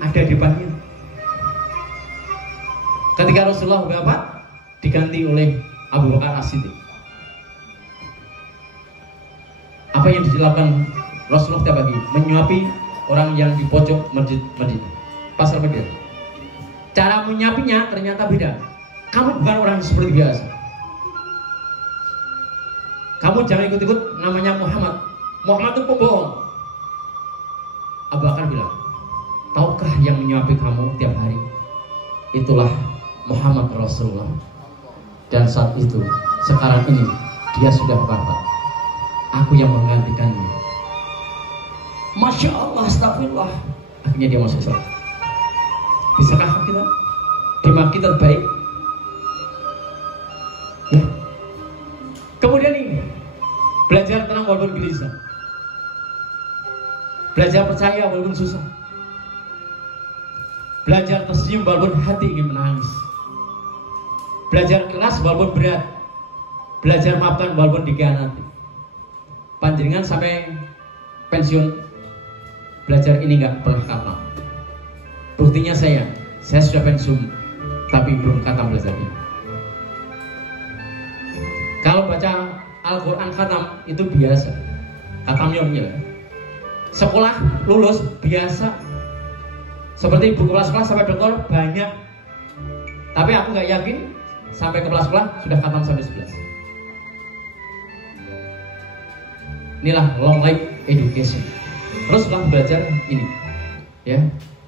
ada di depannya. Ketika Rasulullah wafat, diganti oleh Abu Bakar As-Siddiq. Apa yang dilakukan Rasulullah setiap pagi? Menyuapi orang yang di pojok masjid Madinah, pasar Madinah. Cara menyuapinya ternyata beda. Kamu bukan orang seperti biasa. Kamu jangan ikut-ikut namanya Muhammad. Muhammad itu pembohong. Abu Bakar bilang, tahukah yang menyuapi kamu tiap hari? Itulah Muhammad Rasulullah. Dan saat itu, sekarang ini dia sudah wafat. Aku yang menggantikannya. Masya Allah, astagfirullah. Akhirnya dia masuk sholat. Bisakah kita? Dimaki terbaik. Ya. walaupun gelisah. Belajar percaya walaupun susah. Belajar tersenyum walaupun hati ingin menangis. Belajar ikhlas walaupun berat. Belajar maafkan walaupun dikhianati. Panjenengan sampai pensiun belajar ini nggak pernah khatam. Buktinya saya sudah pensiun tapi belum khatam belajar ini. Kalau baca Al-Quran khatam itu biasa, khatamnya. Sekolah lulus biasa, seperti buku kelas-kelas sampai doktor banyak. Tapi aku nggak yakin sampai kepala sekolah sudah khatam sampai 11. Inilah long life education. Teruslah belajar ini, ya.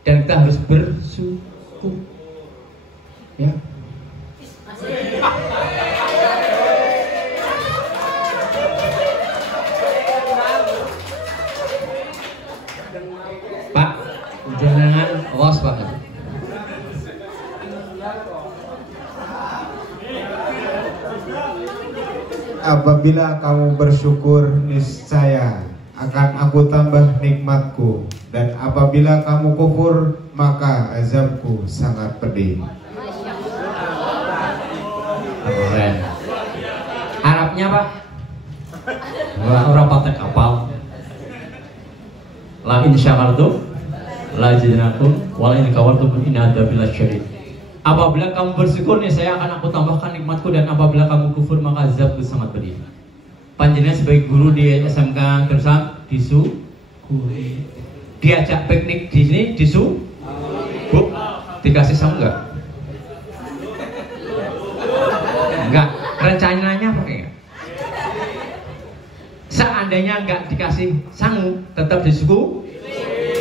Dan kita harus bersyukur, ya. Pak, jangan los banget. Apabila kamu bersyukur, niscaya akan aku tambah nikmatku, dan apabila kamu kufur, maka azabku sangat pedih. Keren. Arabnya Pak? Orang patek kapal. La in syakartum la azidannakum wa la in kafartum inna adzabi lasyadid. Apabila kamu bersyukur nih saya akan aku tambahkan nikmatku, dan apabila kamu kufur maka azabku sangat pedih. Panjenengan sebagai guru di SMK Gersam disyukuri. Diajak piknik di sini Bu, dikasih sama enggak? Enggak, rencananya pakai enggak? Seandainya enggak dikasih sangu, tetap disyukur.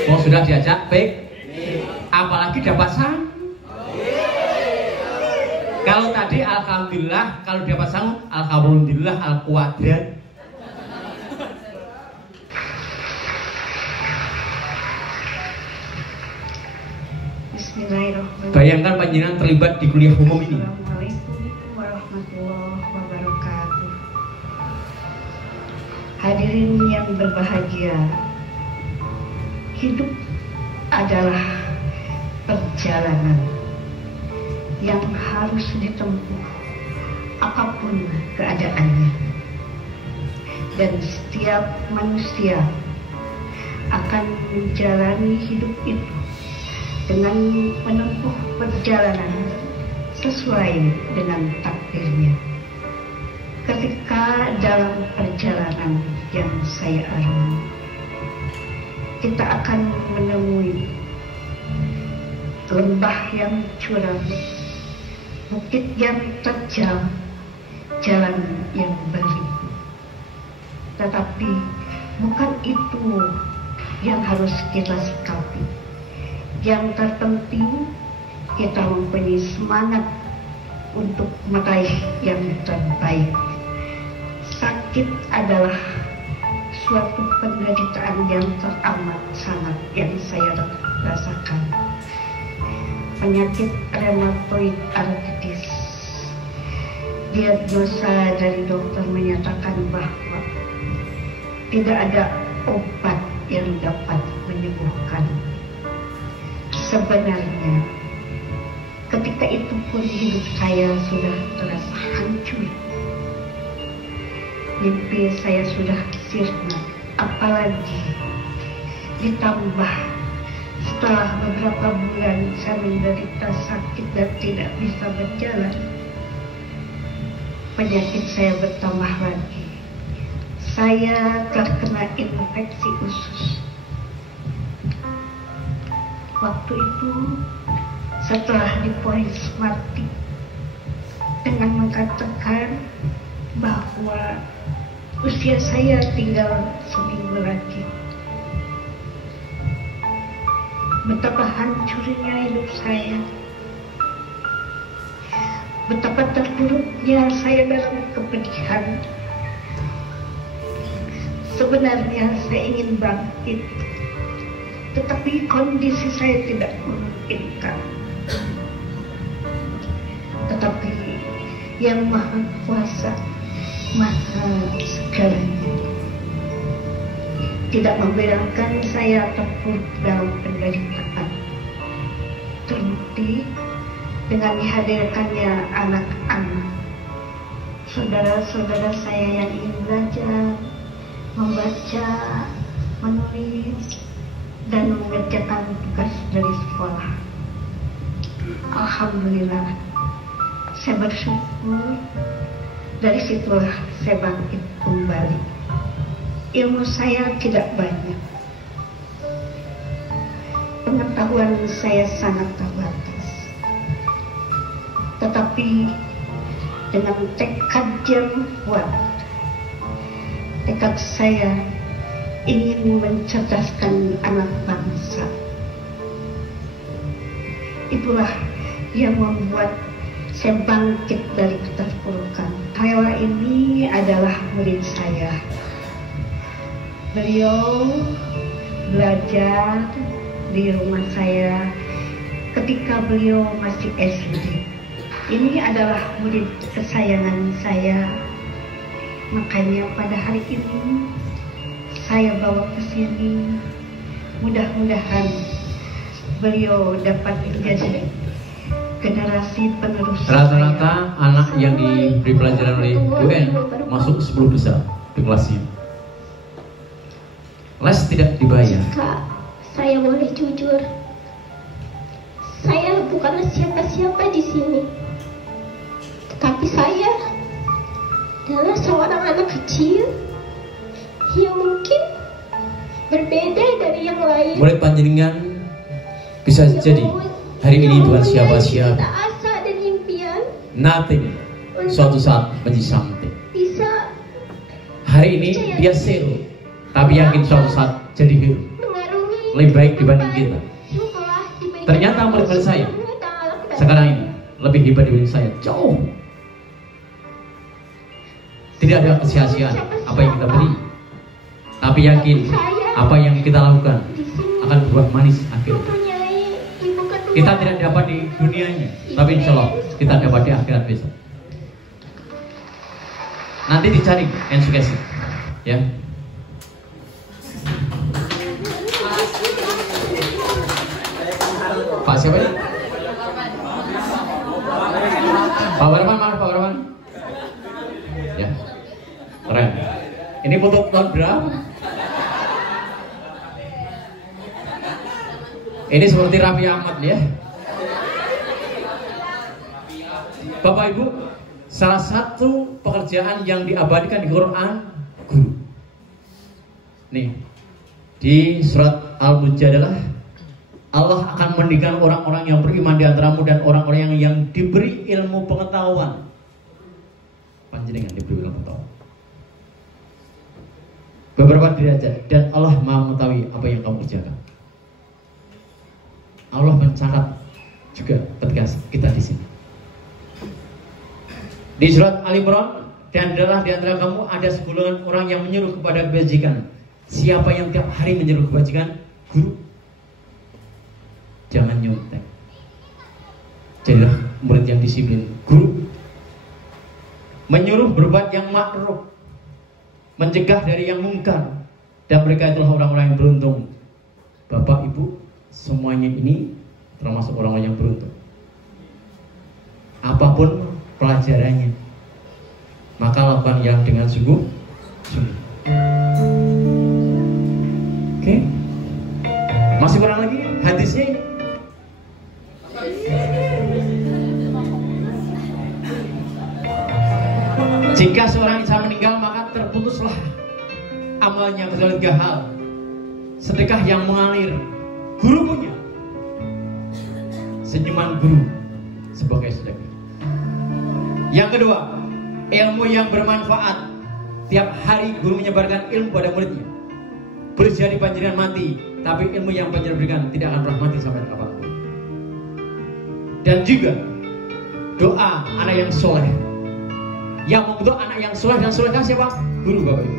Oh, sudah diajak apalagi dapat sangu. Kalau tadi alhamdulillah, kalau dapat sangu alhamdulillah al-kuadrat. Bismillahirrahmanirrahim. Bayangkan panjenengan terlibat di kuliah umum ini. Assalamualaikum warahmatullahi wabarakatuh. Hadirin yang berbahagia, hidup adalah perjalanan yang harus ditempuh apapun keadaannya, dan setiap manusia akan menjalani hidup itu dengan menempuh perjalanan sesuai dengan takdirnya. Ketika dalam perjalanan yang saya alami, kita akan menemui lembah yang curam, bukit yang terjal, jalan yang berliku. Tetapi bukan itu yang harus kita sikapi. Yang terpenting, kita mempunyai semangat untuk meraih yang terbaik. Sakit adalah suatu penderitaan yang teramat sangat yang saya rasakan. Penyakit rheumatoid arthritis. Diagnosa dari dokter menyatakan bahwa tidak ada obat yang dapat menyembuhkan. Sebenarnya ketika itu pun hidup saya sudah terasa hancur. Mimpi saya sudah sirna, apalagi ditambah setelah beberapa bulan saya menderita sakit dan tidak bisa berjalan. Penyakit saya bertambah lagi. Saya terkena infeksi usus. Waktu itu setelah divonis mati dengan mengatakan bahwa usia saya tinggal seminggu lagi. Betapa hancurnya hidup saya, betapa terpuruknya saya dalam kepedihan. Sebenarnya saya ingin bangkit, tetapi kondisi saya tidak memungkinkan. Tetapi Yang Maha Kuasa, Maha segalanya, tidak membiarkan saya terpuruk dalam penderitaan. Terbukti dengan dihadirkannya anak-anak, saudara-saudara saya yang ingin belajar, membaca, menulis, dan mengerjakan tugas dari sekolah. Alhamdulillah, saya bersyukur. Dari situlah saya bangkit kembali. Ilmu saya tidak banyak, pengetahuan saya sangat terbatas, tetapi dengan tekad yang kuat, tekad saya ingin mencerdaskan anak bangsa. Itulah yang membuat saya bangkit dari keterpurukan. Karyawan ini adalah murid saya. Beliau belajar di rumah saya ketika beliau masih SD. Ini adalah murid kesayangan saya. Makanya pada hari ini saya bawa ke sini. Mudah-mudahan beliau dapat menjadi generasi penerus. Rata-rata anak yang diberi pelajaran oleh UN masuk 10 besar di kelasnya. Les tidak dibayar. Kak, saya boleh jujur, saya bukanlah siapa-siapa di sini, tetapi saya adalah seorang anak kecil yang mungkin berbeda dari yang lain. Murid panjenengan bisa jadi hari ini bukan siapa-siapa. Asa dan impian. Nothing. Suatu saat menjadi something. Bisa. Hari ini dia zero, tapi yakin suatu saat jadi hero. Lebih baik dibanding kita. Ternyata murid-murid saya sekarang ini lebih hebat dibanding saya, jauh. Tidak ada kesia-siaan apa yang kita beri, tapi yakin apa yang kita lakukan akan berbuah manis akhirnya. Kita tidak dapat di dunianya, tapi insya Allah kita dapat di akhirat besok. Nanti dicari education, ya. Pak siapa ini? Pak Warman, mana Pak Warman? Ya, keren. Ini foto tahun berapa? Ini seperti Raffi Ahmad ya. Bapak Ibu, salah satu pekerjaan yang diabadikan di Quran, guru. Nih, di surat Al-Mujadalah, Allah akan mendikan orang-orang yang beriman di antaramu dan orang-orang yang diberi ilmu pengetahuan. Panjenengan diberi ilmu pengetahuan. Beberapa derajat, dan Allah Maha mengetahui apa yang kamu kerjakan. Allah mencatat juga ketika kita di sini. Di surat Al-Imran, dan adalah di antara kamu ada segolongan orang yang menyuruh kepada kebajikan. Siapa yang tiap hari menyuruh kebajikan? Guru. Jangan nyontek. Jadilah murid yang disiplin. Guru menyuruh berbuat yang ma'ruf, mencegah dari yang mungkar, dan mereka itulah orang-orang yang beruntung. Bapak Ibu, semuanya ini termasuk orang-orang yang beruntung. Apapun pelajarannya, maka lakukan yang dengan sungguh-sungguh. Oke? Masih kurang lagi hadisnya. Jika seorang insan meninggal, maka terputuslah amalnya kecuali 3 hal. Sedekah yang mengalir, guru punya, senyuman guru sebagai sedekah. Yang kedua, ilmu yang bermanfaat. Tiap hari guru menyebarkan ilmu pada muridnya. Boleh jadi panjenengan mati, tapi ilmu yang panjenengan berikan tidak akan pernah mati sampai kapanpun. Dan juga doa anak yang soleh. Yang membentuk anak yang soleh dan solehah siapa? Guru, Bapak Ibu.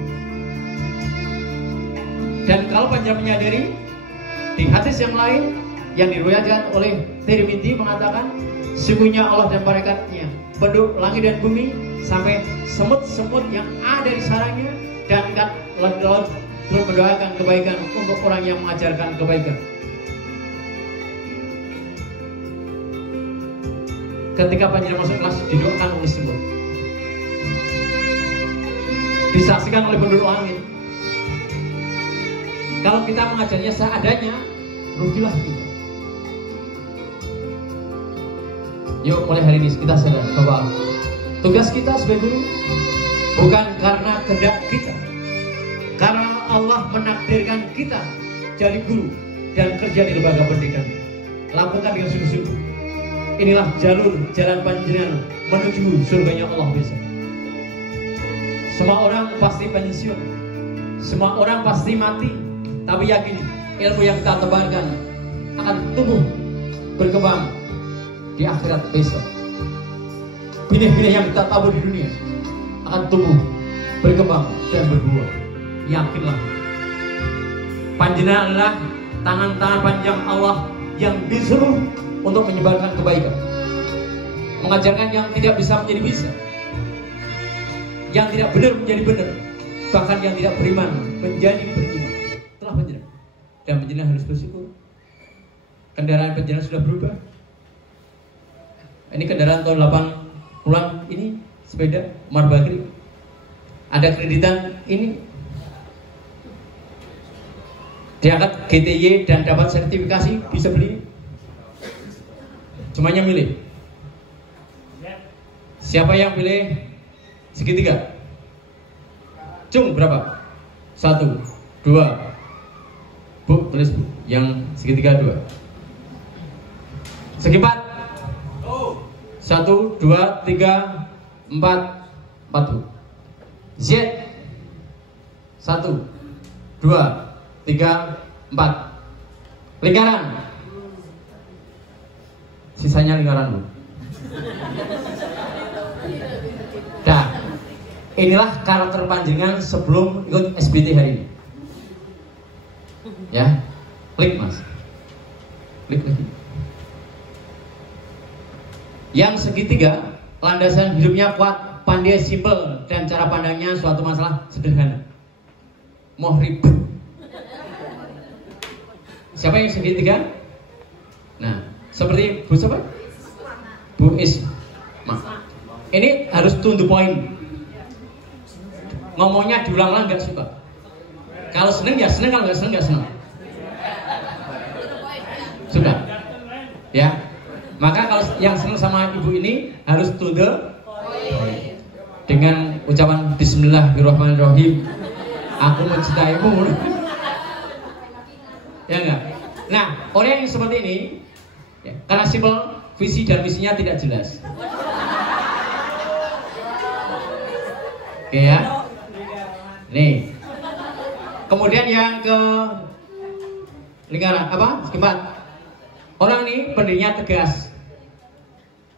Dan kalau panjenengan menyadari, di hadis yang lain yang diriwayatkan oleh Tirmidzi mengatakan, sungguhnya Allah dan malaikatnya penduduk langit dan bumi sampai semut-semut yang ada di sarangnya dan ikan laut terus mendoakan kebaikan untuk orang yang mengajarkan kebaikan. Ketika panjenengan masuk kelas didoakan oleh semua, disaksikan oleh penduduk langit. Kalau kita mengajarnya seadanya, rugilah kita. Yuk mulai hari ini kita sadar bahwa tugas kita sebagai guru bukan karena kehendak kita, karena Allah menakdirkan kita jadi guru dan kerja di lembaga pendidikan. Lakukan dengan sungguh-sungguh. Inilah jalan panjenengan menuju surganya Allah besok. Semua orang pasti pensiun, semua orang pasti mati, tapi yakin ilmu yang kita tebarkan akan tumbuh berkembang di akhirat besok. Benih-benih yang kita tabur di dunia akan tumbuh berkembang dan berbuah. Yakinlah, panjenengan adalah tangan-tangan panjang Allah yang disuruh untuk menyebarkan kebaikan, mengajarkan yang tidak bisa menjadi bisa, yang tidak benar menjadi benar, bahkan yang tidak beriman menjadi beriman. Itulah panjenengan, dan panjenengan harus bersyukur. Kendaraan panjenengan sudah berubah. Ini kendaraan tahun 80-an ini, sepeda Marbagri, ada kreditan ini, diangkat GTY dan dapat sertifikasi, bisa beli. Semuanya milih. Siapa yang pilih segitiga? Cung berapa? 1, 2. Bu, tulis bu. Yang segitiga 2. Segi 4. 1, 2, 3, 4. 4 bu. Z. 1, 2, 3, 4. Lingkaran. Sisanya lingkaran bu. Nah, inilah karakter panjenengan sebelum ikut SBT hari ini. Ya, klik mas, klik lagi. Yang segitiga, landasan hidupnya kuat, pandai, simpel, dan cara pandangnya suatu masalah sederhana. Mau ribet. Siapa yang segitiga? Nah, seperti Bu siapa? Bu Isma. Ini harus to the point. Ngomongnya diulang-ulang nggak suka. Kalau seneng ya seneng, kalau nggak seneng nggak seneng. Sudah. Ya. Maka kalau yang seneng sama ibu ini harus to the point. Dengan ucapan Bismillahirrahmanirrahim. Aku mencintaimu. Ya enggak? Nah, orang yang seperti ini ya, karena simpel, visi dan misinya tidak jelas. Oke ya. Nih. Kemudian yang ke lingkaran apa? Keempat. Orang ini pendirinya tegas,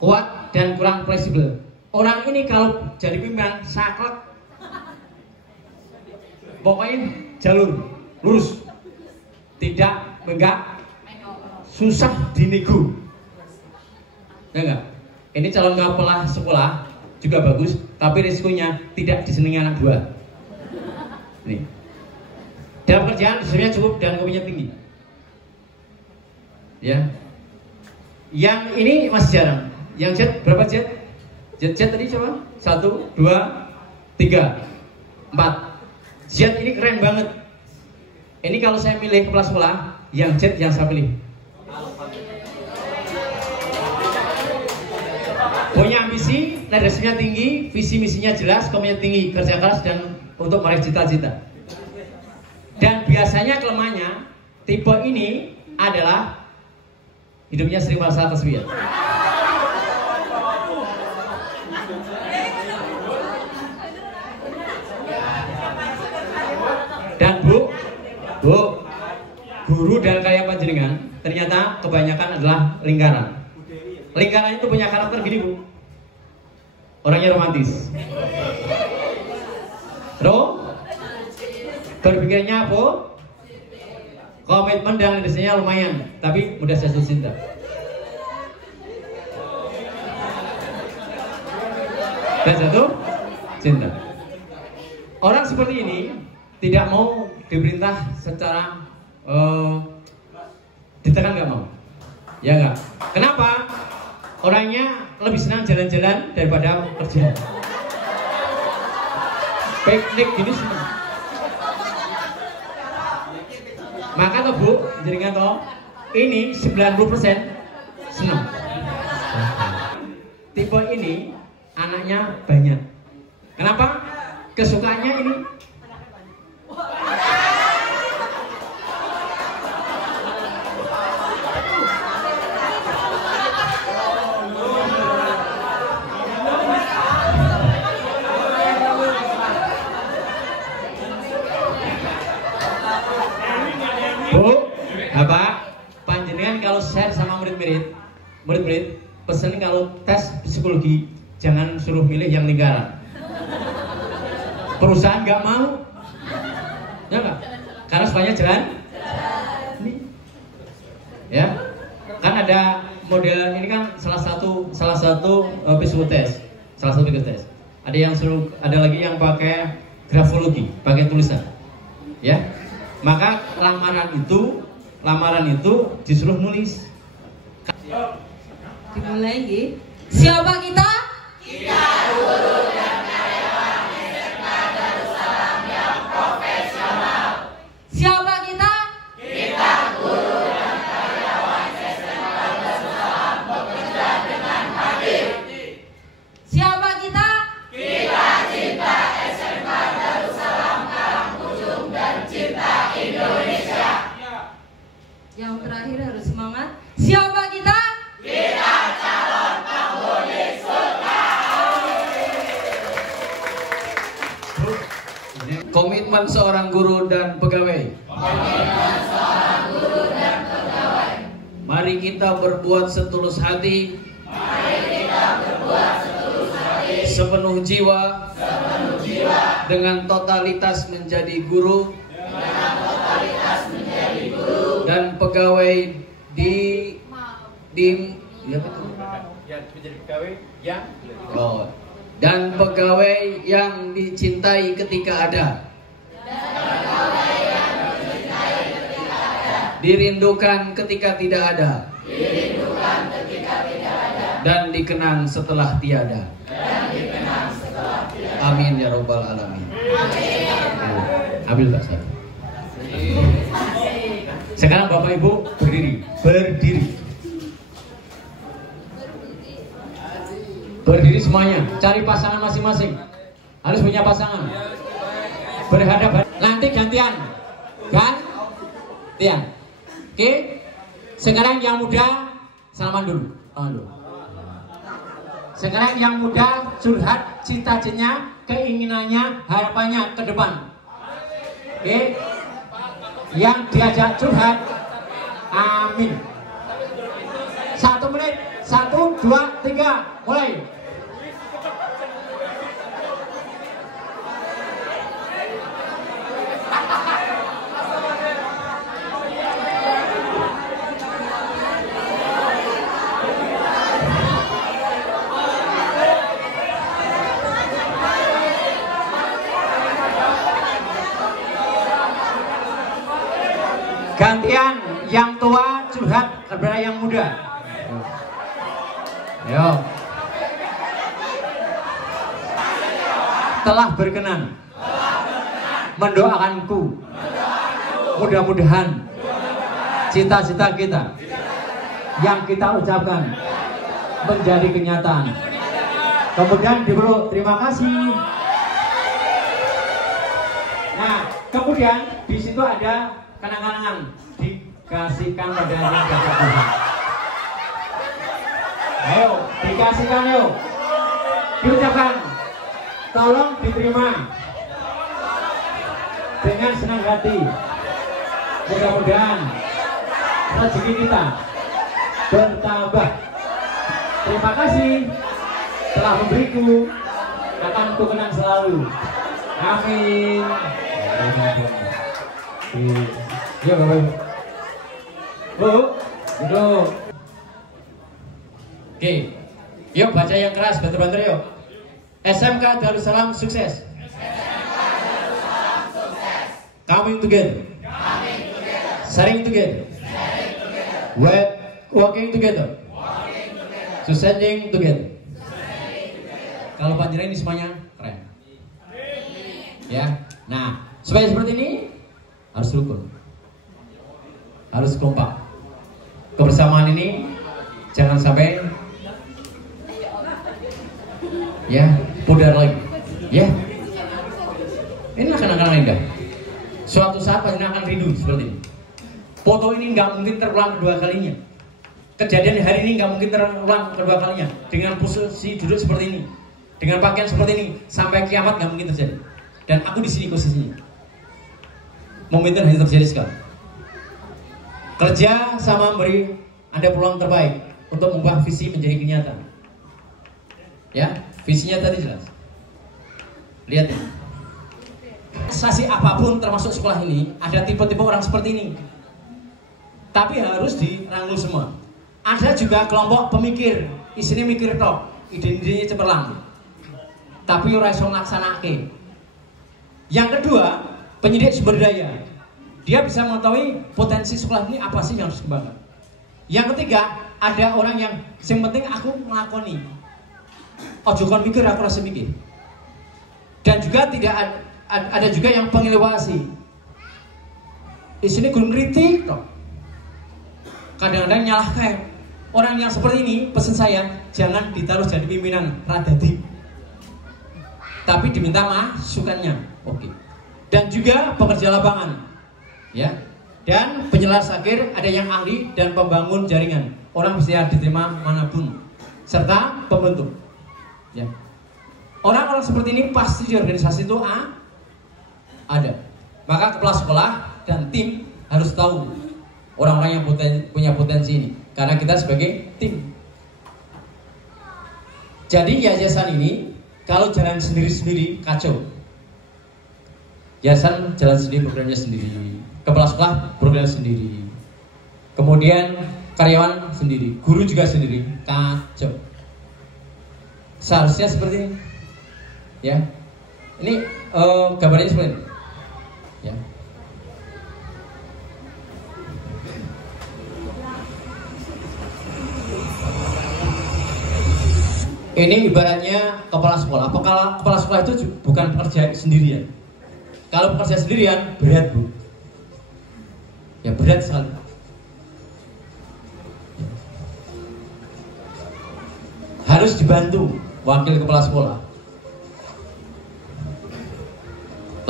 kuat dan kurang fleksibel. Orang ini kalau jadi pimpinan saklek. Pokoknya jalur lurus. Tidak enggak susah dinego. Ya enggak? Ini calon kepala sekolah juga bagus, tapi risikonya tidak disenangi anak buah. Nih. Dalam kerjaan sebenarnya cukup dan komitmennya tinggi. Ya. Yang ini masih jarang. Yang Z berapa Z? Z tadi coba? 1, 2, 3, 4. Z ini keren banget. Ini kalau saya milih kepala sekolah, yang Z yang saya pilih. Punya ambisi, leadershipnya tinggi, visi misinya jelas, komitmen tinggi, kerja keras dan untuk meraih cita-cita. Dan biasanya kelemahannya tipe ini adalah hidupnya sering merasa kesepian. Dan Bu, guru dan karya panjenengan ternyata kebanyakan adalah lingkaran. Lingkaran itu punya karakter gini Bu, orangnya romantis. Berpikirnya apa? Komitmen dan leadershipnya lumayan, tapi mudah jatuh cinta. Dan jatuh cinta. Orang seperti ini tidak mau diperintah secara ditekan nggak mau? Ya nggak? Kenapa? Orangnya lebih senang jalan-jalan daripada kerja. Piknik gini senang. Maka toh Bu, jaringan toh ini 90% senang. Tipe ini anaknya banyak. Kenapa? Kesukaannya ini. Bu, Bapak, panjenengan kalau share sama murid-murid, pesen kalau tes psikologi jangan suruh milih yang lingkaran. Perusahaan nggak mau, ya nggak? Karena semuanya jalan. Ya, kan ada model ini kan salah satu psikotes, Ada yang suruh, ada lagi yang pakai grafologi, pakai tulisan. Ya, maka lamaran itu disuruh nulis. Dimulai nggih. Siapa kita? Kita guru dan karyawan SMK Darussalam yang profesional. Siapa kita? Kita guru dan karyawan SMK Darussalam bekerja dengan hati. Siapa kita? Kita cinta SMK Darussalam Karangpucung dan cinta Indonesia. Yang terakhir harus semangat. Siapa kita? Kita calon penghuni surga. Komitmen seorang guru dan pegawai. Mari kita berbuat setulus hati. Sepenuh jiwa. Dengan totalitas menjadi guru. Dan pegawai dan pegawai yang dicintai ketika ada. Dirindukan ketika tidak ada. Dan dikenang setelah tiada. Amin ya robbal alamin. Ambil Pak Ustaz. Sekarang Bapak Ibu berdiri. Berdiri semuanya, cari pasangan masing-masing. Harus punya pasangan. Berhadapan. Nanti gantian. Oke. Sekarang yang muda salaman dulu. Sekarang yang muda curhat cita-citanya, keinginannya, harapannya ke depan. Oke. Yang diajak curhat, amin. 1 menit, 1, 2, 3, mulai. Gantian, yang tua curhat kepada yang muda. Ayo. Telah berkenan mendoakanku. Mudah-mudahan cita-cita kita yang kita ucapkan menjadi kenyataan. Kemudian diberi terima kasih. Nah, kemudian di situ ada kenang-kenangan dikasihkan pada yang dapat Tuhan. Ayo, dikasihkan yuk. Diucapkan. Tolong diterima dengan senang hati. Mudah-mudahan rezeki kita bertambah. Terima kasih telah memberiku, akan ku kenang selalu. Amin. Ya Bapak Ibu. Bu, duduk. Oke, yuk baca yang keras, bantu-bantu yuk. SMK Darussalam sukses. coming together, sharing together, walking together, succeeding together. Kalau panjenengan ini semuanya keren. Ya. Nah, supaya seperti ini harus rukun. Harus kompak. Kebersamaan ini jangan sampai ya pudar lagi. Ya. Ini akan indah. Suatu saat panjenengan akan rindu seperti ini. Foto ini nggak mungkin terulang kedua kalinya. Kejadian hari ini nggak mungkin terulang kedua kalinya. Dengan posisi duduk seperti ini, dengan pakaian seperti ini, sampai kiamat nggak mungkin terjadi. Dan aku di sini posisinya. Momentum hanya terjadi sekali. Kerja sama memberi Anda peluang terbaik untuk mengubah visi menjadi kenyataan. Ya, visinya tadi jelas. Lihat ya. Organisasi apapun termasuk sekolah ini ada tipe-tipe orang seperti ini. Tapi harus dirangkul semua. Ada juga kelompok pemikir, isinya mikir tok, ide-idenya cemerlang. Tapi ora iso nglaksanake. Yang kedua, penyidik sumber daya. Dia bisa mengetahui potensi sekolah ini apa sih yang harus dikembangkan. Yang ketiga, ada orang yang penting aku ngelakoni. Ojo kon mikir aku rasa mikir. Dan juga tidak ada juga yang pengevaluasi. Di sini guru kritik toh. Kadang-kadang nyalahkan. Orang yang seperti ini, pesan saya jangan ditaruh jadi pimpinan radadi. Tapi diminta masukannya. Oke. Dan juga pekerja lapangan. Ya. Dan penjelas akhir ada yang ahli dan pembangun jaringan. Orang bisa diterima manapun. Serta pembentuk. Ya. Orang-orang seperti ini pasti di organisasi itu ada. Maka kepala sekolah dan tim harus tahu orang-orang yang punya potensi ini. Karena kita sebagai tim. Jadi yayasan ini kalau jalan sendiri-sendiri kacau. Yayasan jalan sendiri, programnya sendiri. Kepala sekolah programnya sendiri. Kemudian karyawan sendiri, guru juga sendiri, kacau. Seharusnya seperti ini. Ya. Ini gambarnya seperti ini. Ya. Ini ibaratnya kepala sekolah. Kepala sekolah itu bukan pekerja sendirian. Kalau pekerja sendirian berat, Bu. Ya berat sekali. Harus dibantu wakil kepala sekolah.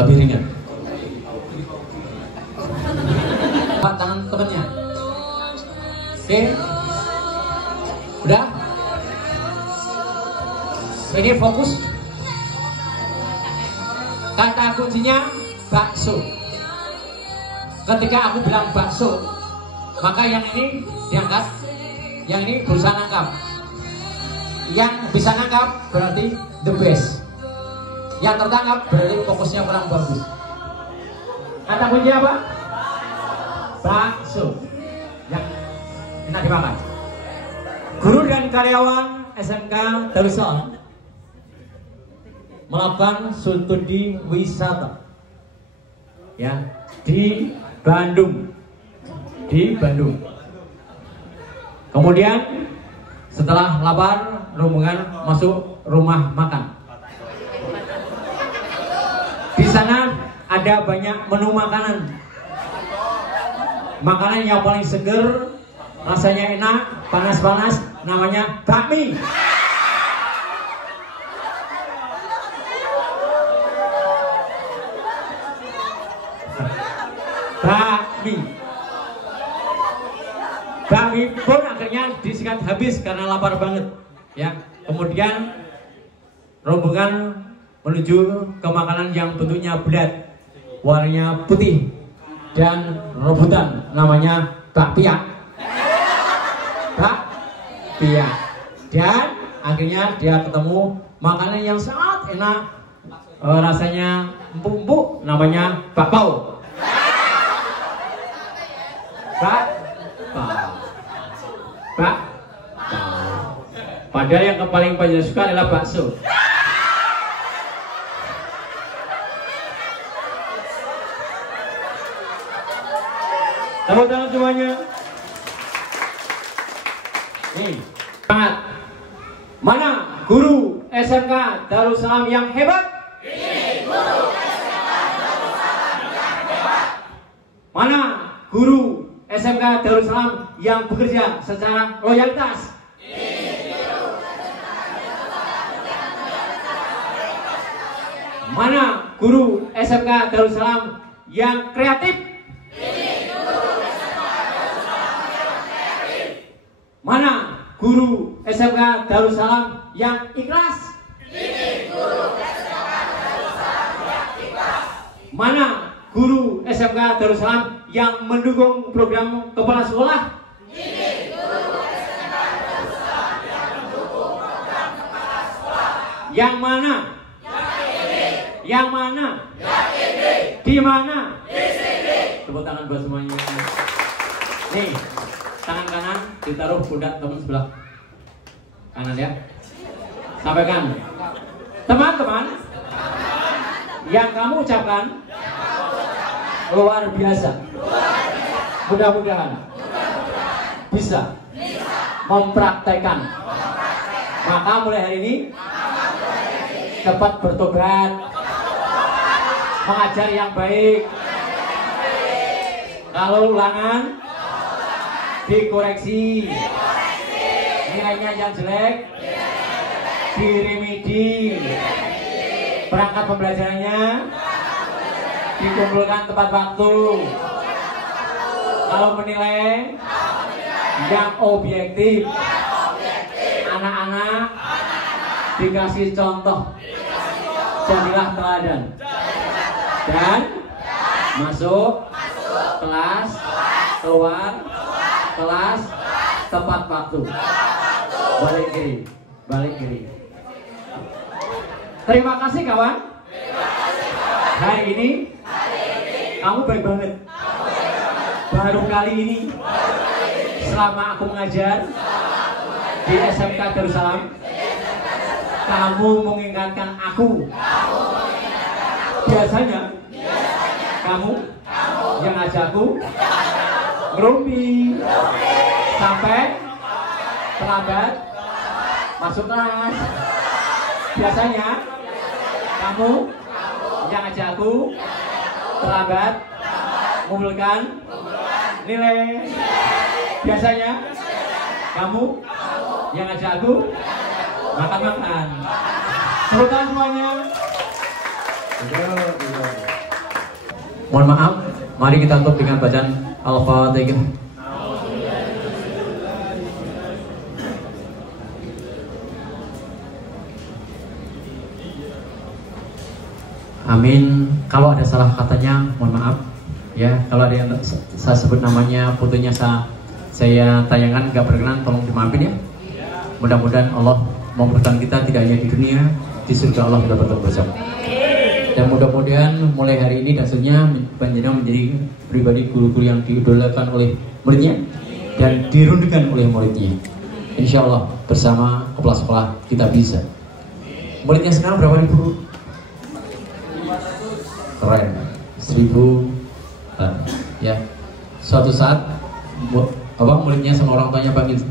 Lebih ringan. Tangan temannya. Oke. Udah? Ini fokus. Kata kuncinya bakso. Ketika aku bilang bakso, maka yang ini diangkat, yang ini berusaha nangkap. Yang bisa nangkap berarti the best. Yang tertangkap berarti fokusnya kurang bagus. Kata kuncinya apa? Bakso. Yang enak dimakan. Guru dan karyawan SMK Darussalam melakukan studi wisata ya di Bandung. Kemudian setelah lapar, rombongan masuk rumah makan. Di sana ada banyak menu makanan. Makanan yang paling seger, rasanya enak, panas-panas, namanya bakmi. Bakmi pun akhirnya disikat habis karena lapar banget. Ya, kemudian rombongan menuju ke makanan yang bentuknya bulat, warnanya putih dan rebutan, namanya bakpia. Bakpia. Dan akhirnya dia ketemu makanan yang sangat enak, rasanya empuk-empuk, namanya bakpao. Padahal yang paling banyak suka adalah bakso. Tepuk tangan semuanya. Nih, semangat. Mana guru SMK Darussalam yang hebat? Ini guru SMK Darussalam yang hebat. Mana guru SMK Darussalam yang bekerja secara loyalitas? Mana guru SMK Darussalam yang kreatif? Mana guru SMK Darussalam yang ikhlas? Mana guru SMK Darussalam yang mendukung program kepala sekolah? Yang mana? Yang mana? Di mana? Tepuk tangan buat semuanya. Nih, tangan kanan ditaruh pundak teman sebelah kanan ya. Sampaikan, teman-teman, yang kamu ucapkan luar biasa. Mudah-mudahan bisa mempraktekkan. Maka mulai hari ini cepat bertobat, mengajar yang baik. Kalau ulangan dikoreksi, nilainya yang jelek diremedi, perangkat pembelajarannya dikumpulkan tepat waktu. Kalau menilai yang objektif, anak-anak dikasih contoh, jadilah teladan dan masuk kelas, keluar kelas tepat waktu, balik kiri, balik kiri. Terima kasih kawan. Hari ini kamu baik banget. Baru kali ini selama aku mengajar di SMK Darussalam, kamu mengingatkan aku. Biasanya kamu yang ajakku ngerumpi sampai terlambat masuk kelas. Biasanya kamu yang ajakku terlambat mengumpulkan nilai. Biasanya kamu yang ajakku makan-makan. Selamat semuanya. Mohon maaf, mari kita tutup dengan bacaan Al-Fatihah. Amin. Kalau ada salah katanya, mohon maaf. Ya, kalau ada yang saya sebut namanya, fotonya saya tayangkan nggak berkenan, tolong dimaafin ya. Mudah-mudahan Allah mempertemukan kita tidak hanya di dunia, di surga Allah kita bertemu bersama. Dan mudah-mudahan mulai hari ini dan seterusnya panjenengan menjadi pribadi guru-guru yang diidolakan oleh muridnya dan dirundukkan oleh muridnya. Insya Allah bersama kepala sekolah kita bisa. Muridnya sekarang berapa ribu? Keren, 1000 ya. Suatu saat muridnya sama orang tuanya panggil,